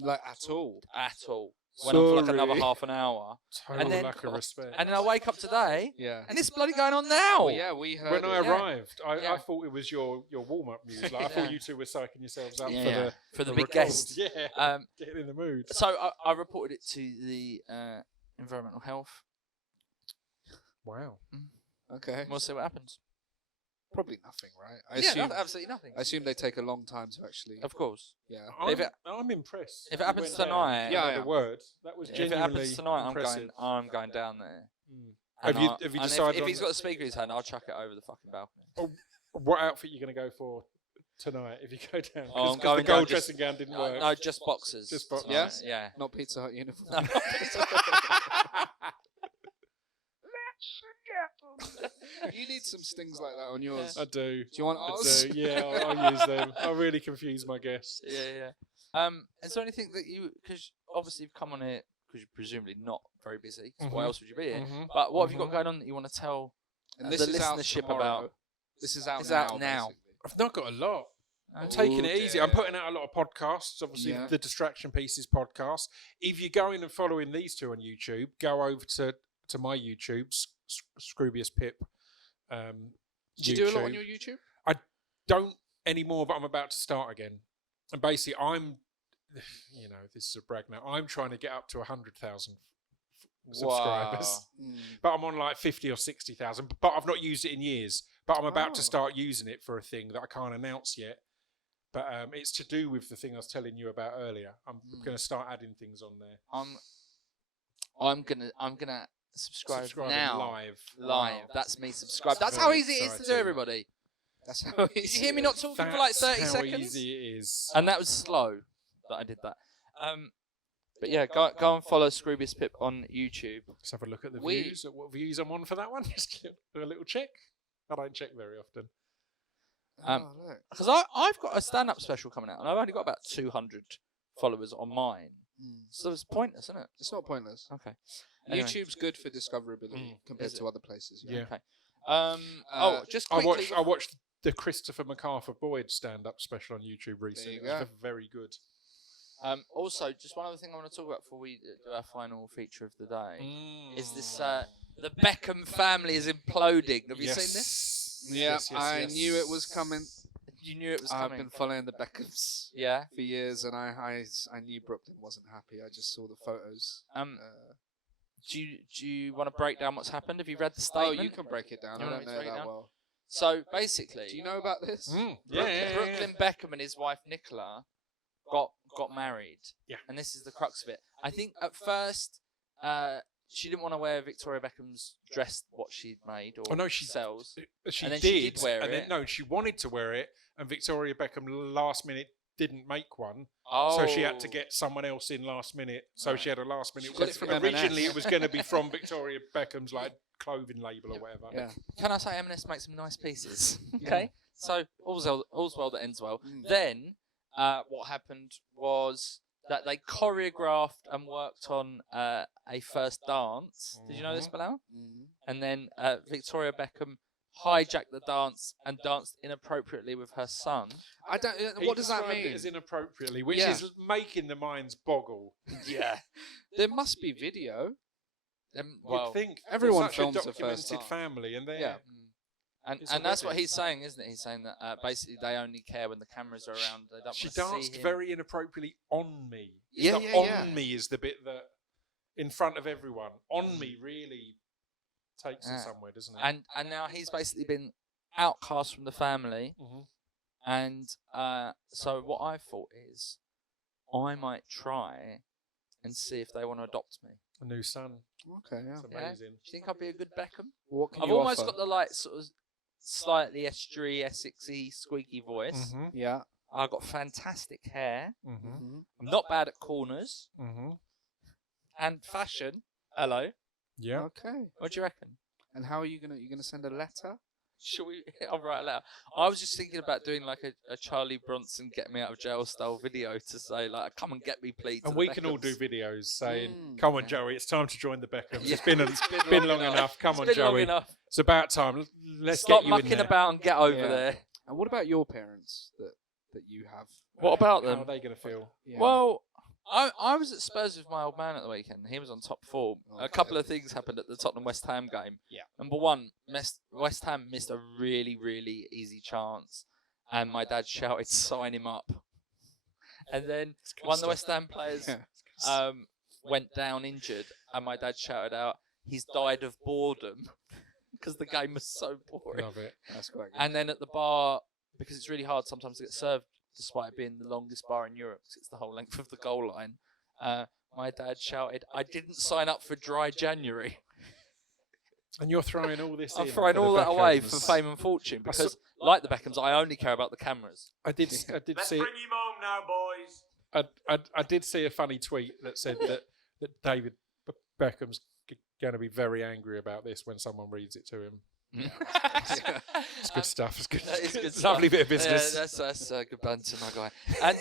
Like at all. At all. Went on for like Sorry. another half an hour. Total then- lack of respect. And then I wake up today, Yeah. and it's bloody going on now. Well, yeah, we heard When I it. Yeah. arrived, I Yeah. thought it was your warm-up music. Like, I thought you two were psyching yourselves up Yeah. For the big record. guest. Yeah, getting in the mood. So I reported it to the environmental health. Wow. Okay. We'll see what happens. Probably nothing, right? I Yeah, assume. absolutely nothing. I assume they take a long time to actually. Of course. Yeah. I'm impressed. if it happens You went tonight- down. Yeah, Not yeah. the word. That was If it genuinely happens tonight, impressive. I'm going down there. Mm. And Have you and decided if on he's got a speaker in his hand, I'll chuck it over the fucking balcony. what outfit you're going to go for tonight if you go down. Oh, I'm 'Cause going the down gold just- dressing gown didn't work. No, just boxers. Just boxers. tonight, Yes? Yeah. Not Pizza Hut uniform. No. You need some stings like that on yours. I do. Do you want I ours? do. Yeah, I'll use them. I'll really confuse my guests. Yeah. Is there anything that you, because obviously you've come on here because you're presumably not very busy. 'Cause why Mhm. else would you be here? Mhm. But what have you got Mhm. going on that you want to tell And the this is out listenership tomorrow. about? This is out It's now. out now. basically. I've not got a lot. I'm Okay. taking Oh, it easy. I'm dear. putting out a lot of podcasts. Obviously, Yeah. the Distraction Pieces podcast. If you're going and following these two on YouTube, go over to my YouTube, Scroobius Pip. Did you do a lot on your YouTube? Don't anymore, but I'm about to start again. And basically, this is a brag now. I'm trying to get up to 100,000 subscribers. But I'm on like 50 or 60,000. But I've not used it in years. But I'm about to Oh. start using it for a thing that I can't announce yet. But it's to do with the thing I was telling you about earlier. I'm going to start adding things on there. I'm gonna subscribe Subscribing now. live. Live. Wow. That's me subscribed. That's Very how easy it is to do, exciting. everybody. That's how easy. Did you hear me not talking for like 30 That's seconds? how easy it is. And that was slow that I did that. But yeah, go and follow Scroobius Pip on YouTube. Let's have a look at the We- views. At what views I'm on for that one. Just do a little check. I don't check very often. Oh, look. Because I've got a stand-up special coming out, and I've only got about 200 followers on mine. So it's pointless, isn't it? It's not pointless. Okay. Anyway. YouTube's good for discoverability compared Is it? to other places. Yeah. Okay. Just I quickly. watched the Christopher MacArthur Boyd stand-up special on YouTube recently. you It was go. very good. Also, just one other thing I want to talk about before we do our final feature of the day is this: the Beckham family is imploding. Have you seen this? Yeah, I knew it was coming. You knew it was I've coming. been following the Beckhams Yeah. for years, and I knew Brooklyn wasn't happy. I just saw the photos. Do you want to break down what's happened? Have you read the Oh, statement? you can break it down. You I want don't me to know break it that down? well. So basically, Do you know about this? Brooklyn Beckham and his wife Nicola got married. Yeah. And this is the crux of it. I think at first she didn't want to wear Victoria Beckham's dress, what she'd made or Oh, no, she sells. She And then did, she did wear and it. then no, she wanted to wear it, and Victoria Beckham last minute didn't make one, Oh. so she had to get someone else in last minute. So she had a last minute. She got it from Originally, M&S. it was going to be from Victoria Beckham's like clothing label or whatever. Yeah. Can I say M&S makes some nice pieces? Okay. So all's well that ends well. Mm. Then what happened was that they choreographed and worked on a first dance. Did you know this, Bilal? And then Victoria Beckham hijacked the dance and danced inappropriately with her son. I don't. He What does that described mean? It as inappropriately, which Yeah. is making the minds boggle. Yeah. There must be video. Well, You'd think everyone such films a a first documented time. family, and they Yeah. and It's a that's what wedding. he's saying, isn't it? He's saying that basically they only care when the cameras are around. They don't She want to see danced him. very inappropriately on me. It's Yeah, the yeah, on yeah. me is the bit that in front of everyone. On me really takes Yeah. it somewhere, doesn't it? And now he's basically been outcast from the family. Mhm. And so what I thought is, I might try and see if they want to adopt me. A new son. Okay, yeah. It's Yeah. amazing. Do you think I'd be a good Beckham? What can I've you almost offer? got the like sort of slightly estuary, Essexy, squeaky voice. Mm-hmm. Yeah. I've got fantastic hair. Mm-hmm. Mm-hmm. I'm not bad at corners Mm-hmm. and fashion. Hello. Yeah. Okay. What do you reckon? And how are you gonna send a letter? Shall we? I'll write it out. I was just thinking about doing like a Charlie Bronson get me out of jail style video to say like, come and get me, please. to And the we can all do Beckhams. videos saying, Mm. "Come on, Joey, it's time to join the Beckhams. Yeah. It's been long enough. Come It's on, been long Joey. enough. It's about time. Let's Stop get you in mucking there." about and get over Yeah. there. And what about your parents that you have? What about How them? are they going to feel? Yeah. Well, I was at Spurs with my old man at the weekend. He was on top form. A Okay. couple of things happened at the Tottenham West Ham game. Yeah. Number one, West Ham missed a really, really easy chance, and my dad shouted, "Sign him up." And then one of the West Ham players Yeah. went down injured, and my dad shouted out, "He's died of boredom," because the game was so boring. Love it. That's quite good. And then at the bar, because it's really hard sometimes to get served, despite it being the longest bar in Europe, 'cause it's the whole length of the goal line, my dad shouted, "I didn't sign up for dry January." And you're throwing all this. I'm in throwing for the all that away for Beckhams. fame and fortune I saw- because, like the Beckhams, I only care about the cameras. I did Let's see. bring him home now, boys. I did see a funny tweet that said that David Beckham's going to be very angry about this when someone reads it to him. It's good stuff. It's good. That is good It's a lovely stuff. bit of business. Yeah, that's good banter, my guy. And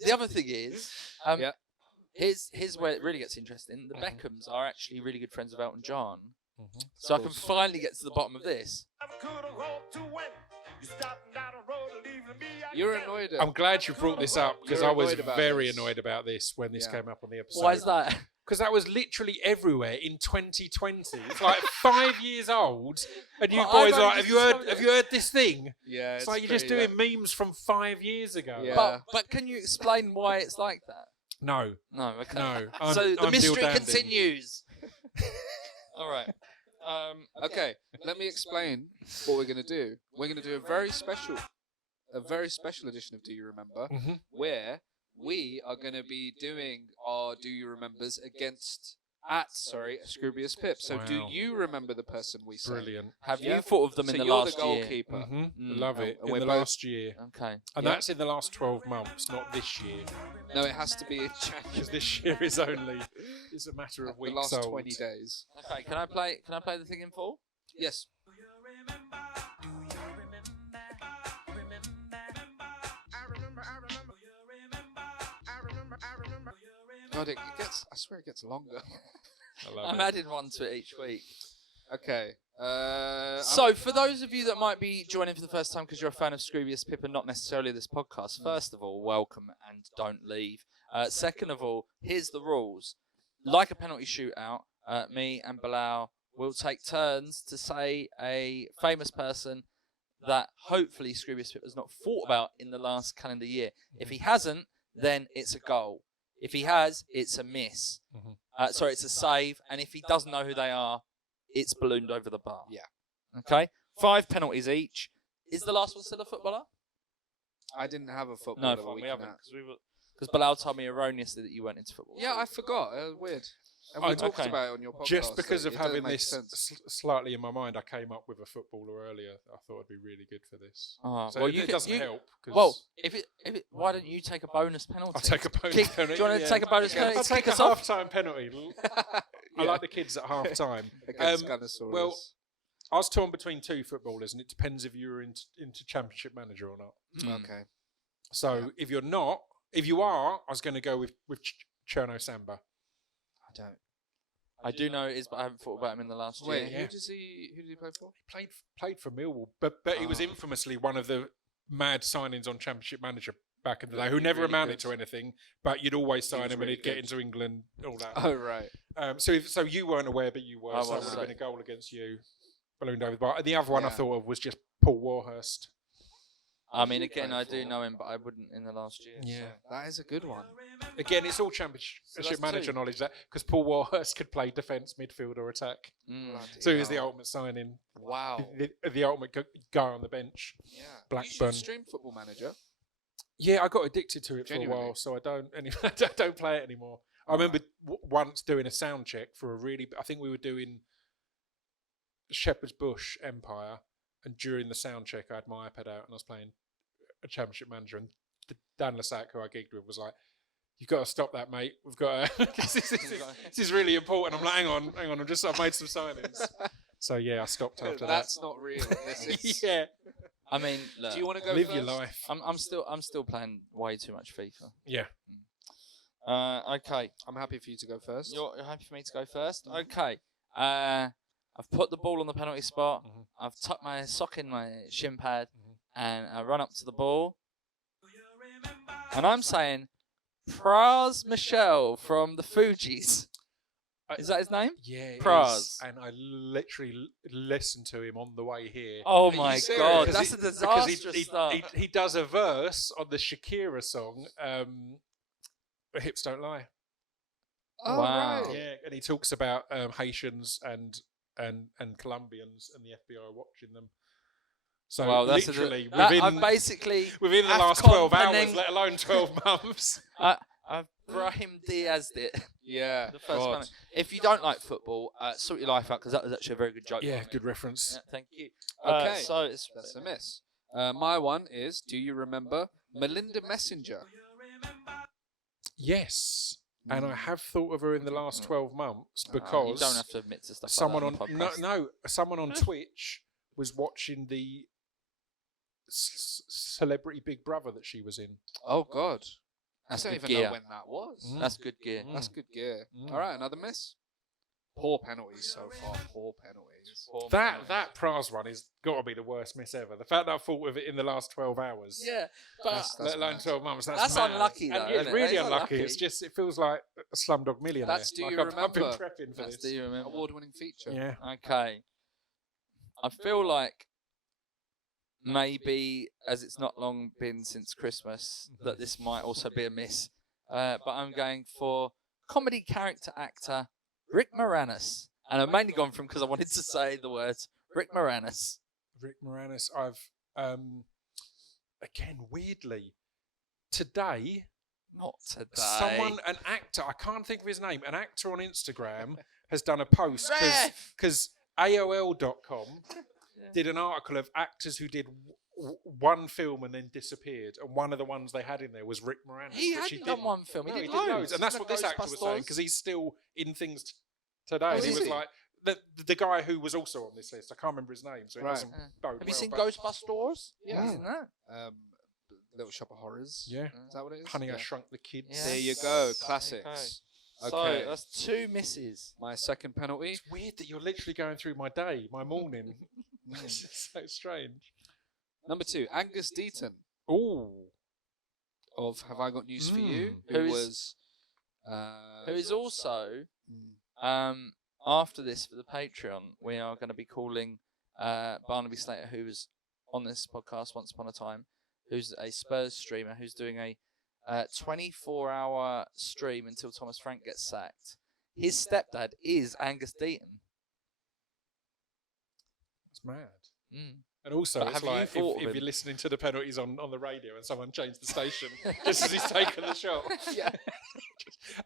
the other thing is, Yeah. here's where it really gets interesting. The Beckhams are actually really good friends of Elton John, Mhm. so I can finally get to the bottom of this. You're annoyed at I'm glad you brought this up because You're I was annoyed about very this. annoyed about this when this Yeah. came up on the episode. Why is that? Because that was literally everywhere in 2020. It's like 5 years old, and you Well, boys I've are only like, just have discovered you heard this thing? Yeah, It's like you're just pretty doing memes from 5 years ago. Yeah. But can you explain why it's like that? No, No. Okay. no. So the I'm mystery Bill Dandy. continues. All right. Okay, let me explain what we're going to do. We're going to do a very special edition of Do You Remember, Mhm. where we are going to be doing our Do You Remembers against Scroobius Pip. So do Wow. you remember the person we say? Brilliant. Have Yeah. you thought of them So in the you're last the year? goalkeeper. Mm-hmm. Love it. and In we're the both- last year. Okay. And Yeah. that's in the last 12 months, not this year. No, it has to be in January. Because this year is only it's a matter of The weeks last old. 20 days. Okay. Can I play the thing in full? Yes. God, I swear it gets longer. I love I'm it. adding one to it each week. Okay. So, for those of you that might be joining for the first time because you're a fan of Scroobius Pip and not necessarily this podcast, first of all, welcome and don't leave. Second of all, here's the rules. Like a penalty shootout, me and Bilal will take turns to say a famous person that hopefully Scroobius Pip has not thought about in the last calendar year. If he hasn't, then it's a goal. If he has, it's a miss. Sorry, it's a save. And if he doesn't know who they are, it's ballooned over the bar. Yeah. Okay? 5 penalties each. Is the last one still a footballer? I didn't have a football No, a fine, week we and haven't. a- Because Bilal told me erroneously that you weren't into football. Yeah, I forgot. Weird. And we talked Okay. about it on your podcast. Just because so of it doesn't having make this sense. slightly in my mind, I came up with a footballer earlier. I thought it'd be really good for this. Oh, So well, it doesn't help. 'Cause Well, why don't you take a bonus penalty? I'll take a bonus Kick- penalty. Do you want to take a bonus penalty I'll to take kick a us off? half-time penalty. I like the kids at half-time. Against Gunnosaurus. well, I was torn between 2 footballers, and it depends if you're into Championship Manager or not. Okay. So if you're not, if you are, I was going to go with Cherno Samba. I don't. I do know it is, but I haven't thought about him in the last Wait, year. yeah. who did he play for? He played for Millwall, but he was infamously one of the mad signings on Championship Manager back in the day, who never Really amounted good. to anything, but you'd always sign was him really and he'd get good. into England, all that. Oh, right. So you weren't aware, but you were. I So that would was. have been a goal against you, ballooned over the bar. The other one I Yeah. thought of was just Paul Warhurst. I mean, again, Played I do for- know him, but I wouldn't in the last year. Yeah. That is a good one. Again, it's all Championship that's Manager 2. knowledge, that because Paul Warhurst could play defence, midfield, or attack. Mm. Bloody So he was the hell. ultimate signing, Wow. the ultimate guy on the bench. Yeah. Blackburn. You should stream Football Manager. Yeah, I got addicted to it for a Genuinely? while, so I don't I don't play it anymore. I remember once doing a sound check for a really. I think we were doing Shepherd's Bush Empire, and during the sound check, I had my iPad out and I was playing a Championship Manager, and Dan Lasac, who I gigged with, was like, "You've got to stop that, mate. We've got to. this is really important." I'm like, "Hang on. I've made some signings." So yeah, I stopped after That's not real. This that. is... Yeah, I mean, look, Do you want to go live first? your life. I'm still playing way too much FIFA. Yeah. Okay, I'm happy for you to go first. you're happy for me to go first? Okay. I've put the ball on the penalty spot. Mhm. I've tucked my sock in my shin pad, and I run up to the ball. And I'm saying, Praz Michel from the Fugees. Is that his name? Yeah, it Praz. is. And I literally listened to him on the way here. Oh you my serious? god, Because that's a because disastrous he, start. he does a verse on the Shakira song, "Hips Don't Lie." Oh, Wow. right. Yeah, and he talks about Haitians and Colombians and the FBI watching them. So Well, that's literally I've within basically the last AFCON 12 hours, Penang- let alone 12 months. Brahim Diaz'd it. Yeah. The first God. penalty. If you don't like football, sort your life out because that was actually a very good joke. Yeah, by me. good reference. Yeah, thank you. Okay. So it's That's a miss. My one is, do you remember Melinda Messenger? Yes. And I have thought of her in the last 12 months you because don't have to admit to stuff someone like that on the podcast. someone on Twitch was watching the Celebrity Big Brother that she was in. Oh, God. That's I don't good even gear. know when that was. That's good gear. That's good gear. Mm. All right, another miss. Poor penalties so far. Poor penalties. That Praz one is got to be the worst miss ever. The fact that I thought of it in the last 12 hours. Yeah, but That's Let alone mad. 12 months. That's mad. unlucky, And though, it's isn't it? really That is unlucky. unlucky. It's just, it feels like a Slumdog Millionaire. That's Do like You I've been Remember? prepping for That's this. do you remember? Award-winning feature. Yeah. Okay. I feel like maybe, as it's not long been since Christmas, that this might also be a miss. But I'm going for comedy character actor Rick Moranis. And I've mainly gone from because I wanted to say the words Rick Moranis. Rick Moranis. I've, again, weirdly, today, Not today. an actor, I can't think of his name, an actor on Instagram has done a post Ref! because AOL.com did an article of actors who did one film and then disappeared, and one of the ones they had in there was Rick Moranis. He which hadn't done didn't. one film. He No, did loads. loads. And that's The what this actor was saying, Ghostbusters. because he's still in things today. Oh, and he is was he? like, the guy who was also on this list, I can't remember his name, so it Right. doesn't bode Have you well, seen but- Ghostbusters? Yeah. He's in that. Little Shop of Horrors. Yeah. Is that what it is? Honey, I Yeah. Shrunk the Kids. Yeah. There you go. Yes. Classics. So Okay. that's two misses. My second penalty. It's weird that you're literally going through my day, my morning. It's so strange. Number 2, Angus Deaton Ooh. of Have I Got News for You? Who Who is- was... Who is also, mm, after this for the Patreon, we are going to be calling Barnaby Slater, who was on this podcast once upon a time, who's a Spurs streamer, who's doing a 24-hour stream until Thomas Frank gets sacked. His stepdad is Angus Deaton. It's mad. Mm. And also, But it's have you like thought of if him? you're listening to the penalties on the radio and someone changed the station just as he's taken the shot. Yeah.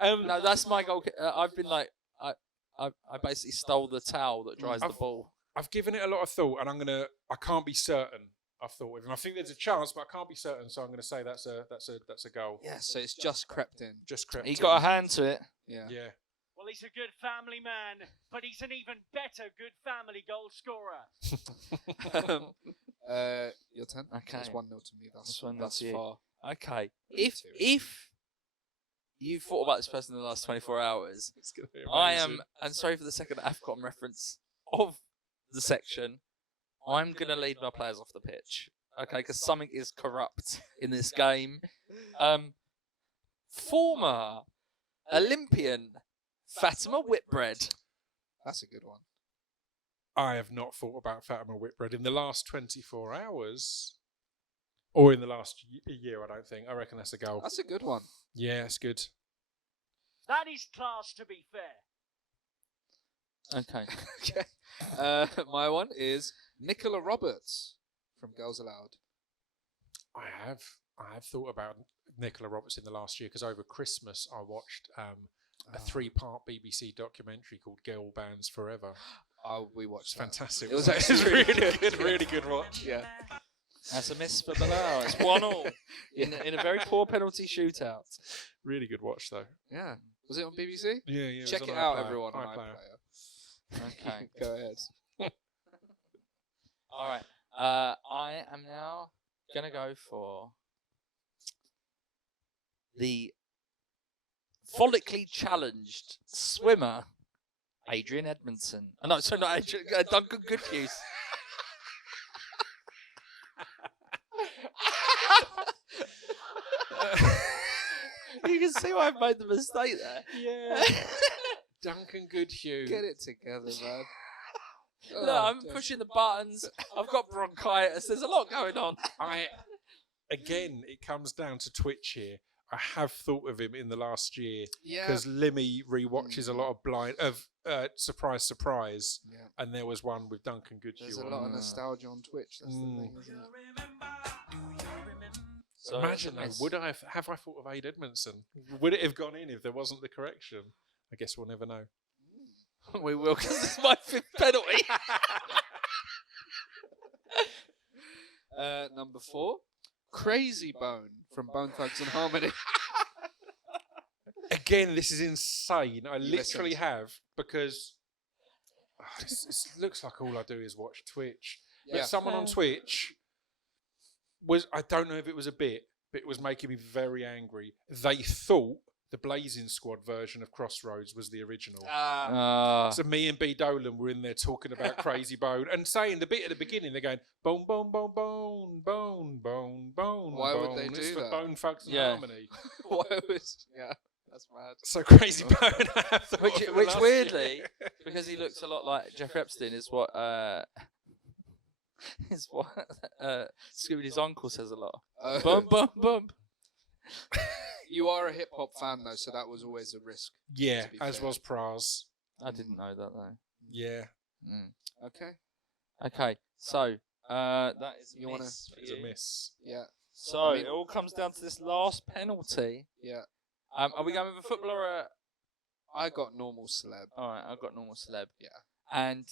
No, that's my goal. I've been like, I basically stole the towel that dries the I've- ball. I've given it a lot of thought, and I can't be certain. I've thought of him. I think there's a chance, but I can't be certain. So I'm going to say that's a goal. Yeah, so it's just crept in. Just crept He in. got a hand to it. Yeah. Yeah. Well, he's a good family man, but he's an even better good family goal scorer. Your turn. Okay. It's 1-0 to me. That's 1-0 that's to you. far. Okay. If you thought about this person in the last 24 hours, It's gonna be I amazing. am, and sorry for the second AFCON reference of the section, I'm going to lead my players off the pitch. Okay, because something is corrupt in this game. Former Olympian Fatima Whitbread. That's a good one. I have not thought about Fatima Whitbread in the last 24 hours, or in the last year. I don't think. I reckon that's a goal. That's a good one. Yeah, it's good. That is class, to be fair. Okay. Okay. My one is Nicola Roberts from Girls Aloud. I have thought about Nicola Roberts in the last year because over Christmas I watched a 3-part BBC documentary called Girl Bands Forever. Oh, we It's watched that. fantastic. It was wasn't actually It's really really good, really good watch. Yeah. That's a miss for Bilal. It's 1-1 in a very poor penalty shootout. Really good watch though. Yeah. Was it on BBC? Yeah. Check was it on out, iPlayer. everyone, on iPlayer. iPlayer. Okay. Go ahead. All right. I am now going to go for the follically challenged swimmer, Adrian Edmondson. No, sorry, not Adrian. Duncan Goodhue. You can see why I've made the mistake there. Yeah. Duncan Goodhue. Get it together, man. Look, I'm pushing the buttons. I've got bronchitis. There's a lot going on. Again, it comes down to Twitch here. I have thought of him in the last year Yeah. because Limmy rewatches a lot of Surprise Surprise, Yeah. and there was one with Duncan Goodhue. There's a on lot it. of nostalgia on Twitch. That's the Mm. thing, isn't it? So Imagine though, would I have I thought of Aid Edmondson? Would it have gone in if there wasn't the correction? I guess we'll never know. we will, because it's my 5th penalty. Number 4, Crazy Bone from Bone Thugs and Harmony. Again, this is insane. I You literally listened. have, because it looks like all I do is watch Twitch. But Yeah. someone on Twitch I don't know if it was a bit, but it was making me very angry. They thought the Blazing Squad version of Crossroads was the original. So me and B. Dolan were in there talking about Crazy Bone and saying the bit at the beginning, they're going, bone, bone, bone, bone, bone, bone, bone. Why would bone. they It's do for that? Bone Thugs and Yeah. Harmony. Why was? Yeah, that's mad. So Crazy Bone, I have thought Which, of it which last weirdly, year. because he looks a lot like Jeffrey Epstein, is what Scooby's uncle says a lot. Bump, bump, bump. You are a hip hop fan though, so that was always a risk. Yeah, to be as fair. was Praz. I didn't know that though. Yeah, Okay. Okay, so that is You wanna- miss for it's a you. miss. Yeah. So I mean- it all comes down to this last penalty. Yeah. Are we going with a footballer or a... I got normal celeb. All right, I've got normal celeb. Yeah. And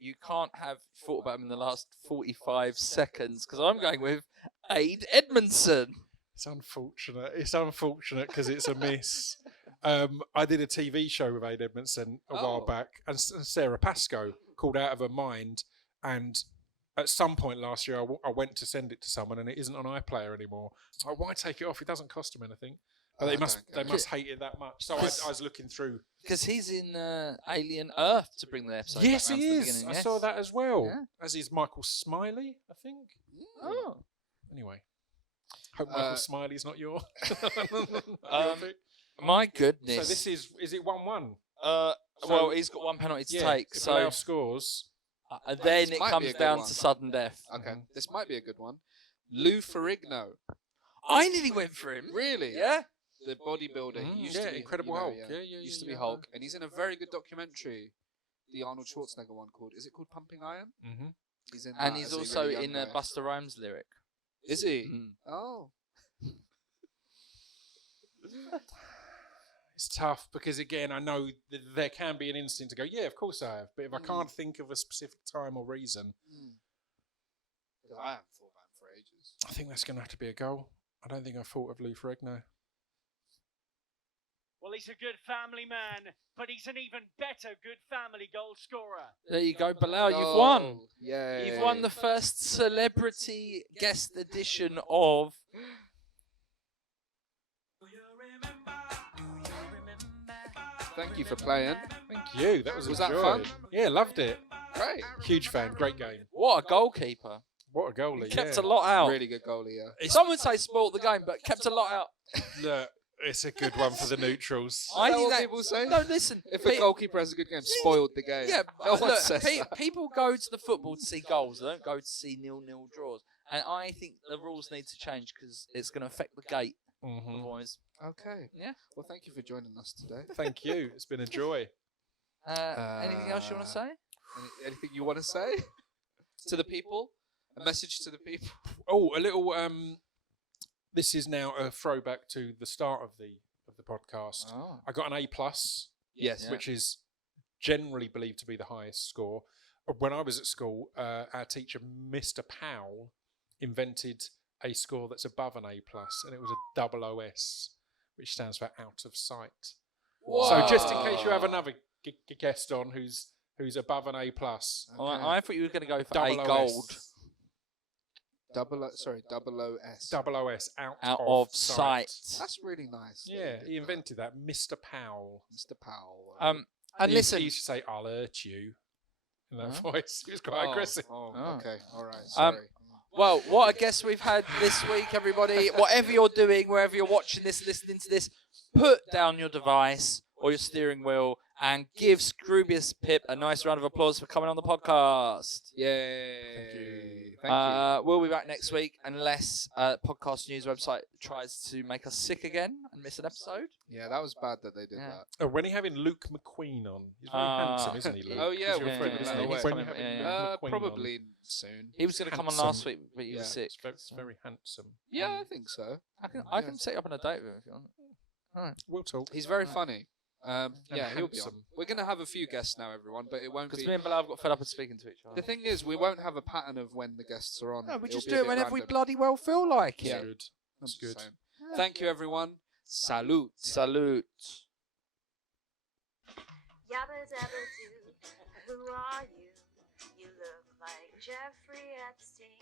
you can't have thought about him in the last 45 seconds because I'm going with Aid Edmondson. It's unfortunate. It's unfortunate because it's a miss. I did a TV show with Aid Edmondson a while Oh. back, and Sarah Pascoe called Out of Her Mind. And at some point last year, I went to send it to someone, and it isn't on iPlayer anymore. I why take it off? It doesn't cost them anything. But they I must don't they care. must hate it that much. So I was looking through. Because he's in Alien Earth to bring the episode Yes, back round he to the is. beginning. I Yes. saw that as well. Yeah. As is Michael Smiley, I think. Oh. Anyway, hope Michael Smiley's not your. your pick. My goodness. So this is it 1-1? Well, he's got one penalty to take, If so Lau scores, and then This it might be comes a good down one. to sudden death. Okay. This might be a good one. Lou Ferrigno. I nearly went for him. Really? Yeah. The bodybuilder. He used to be Incredible you know, Hulk. Yeah. Yeah, Used to yeah. be Hulk, and he's in a very good documentary. The Arnold Schwarzenegger one called. Is it called Pumping Iron? Mm-hmm. He's in. And that he's as a also really young in a guy. Buster Rhymes lyric. Is he? Mm. Oh. It's tough because again, I know that there can be an instinct to go, yeah, of course I have. But if I can't think of a specific time or reason, Because I haven't thought about him for ages. I think that's going to have to be a goal. I don't think I thought of Lou Ferrigno. Well, he's a good family man, but he's an even better good family goal scorer. There you go, Bilal. You've Oh, won. Yay. You've won the first celebrity guest edition of. Thank you for playing. Thank you. That was Was a that joy. fun? Yeah, loved it. Great. Huge fan. Great game. What a goalkeeper! What a goalie. Kept yeah. a lot out. Really good goalie, yeah. Some would say spoilt the game, but kept a lot out. Look, it's a good one for the neutrals. I Is that think what that people say? No, listen. If a goalkeeper has a good game, spoiled the game. Yeah, no but one look, says that. people go to the football to see goals. They don't go to see 0-0 draws. And I think the rules need to change because it's going to affect the gate. Mm-hmm. Otherwise, Okay. Yeah. Well, thank you for joining us today. Thank you. It's been a joy. anything else you want to say? Anything you want to say to the people? A message to the people? Oh, a little. This is now a throwback to the start of the podcast. Oh. I got an A+, Yes. Yeah. which is generally believed to be the highest score. When I was at school, our teacher, Mr. Powell, invented a score that's above an A+, and it was a double OS, which stands for out of sight. So just in case you have another guest on who's above an A+, I thought you were going to go for double A OS. gold. Double OS. Double OS, out Of sight. That's really nice. that Yeah, did he that. invented that, Mr. Powell. Mr. Powell. And he listen, used to say, "I'll hurt you," in that Huh? voice. He was quite aggressive. Oh, Oh. okay. All right. Sorry. well, what a guest we've had this week, everybody. Whatever you're doing, wherever you're watching this, listening to this, put down your device or your steering wheel and give Scroobius Pip a nice round of applause for coming on the podcast. Yay! Thank you. We'll be back next week unless Podcast News website tries to make us sick again and miss an episode. Yeah, that was bad that they did Yeah. that. Oh, when are you having Luke McQueen on? He's very handsome, isn't he, Luke? Oh, yeah, He's your we're friend, yeah, isn't yeah, he? he's When coming- you having yeah, Luke McQueen Probably soon. He was going to come on Handsome. last week, but he was Yeah. sick. It's very handsome. Yeah, I think so. I can set you up on a date with him if you want. We'll talk. He's very funny. Yeah, he'll be on. handsome. We're going to have a few guests now, everyone, but it won't Because be... me and Bilal have got fed up of speaking to each other. The thing is, we won't have a pattern of when the guests are on. No, we It'll just be a do it bit whenever we random. bloody well feel like It's it. good. It's good. Same. Thank you, everyone. Salute. Salute. Yabba dabba doo, who are you? You look like Jeffrey Epstein.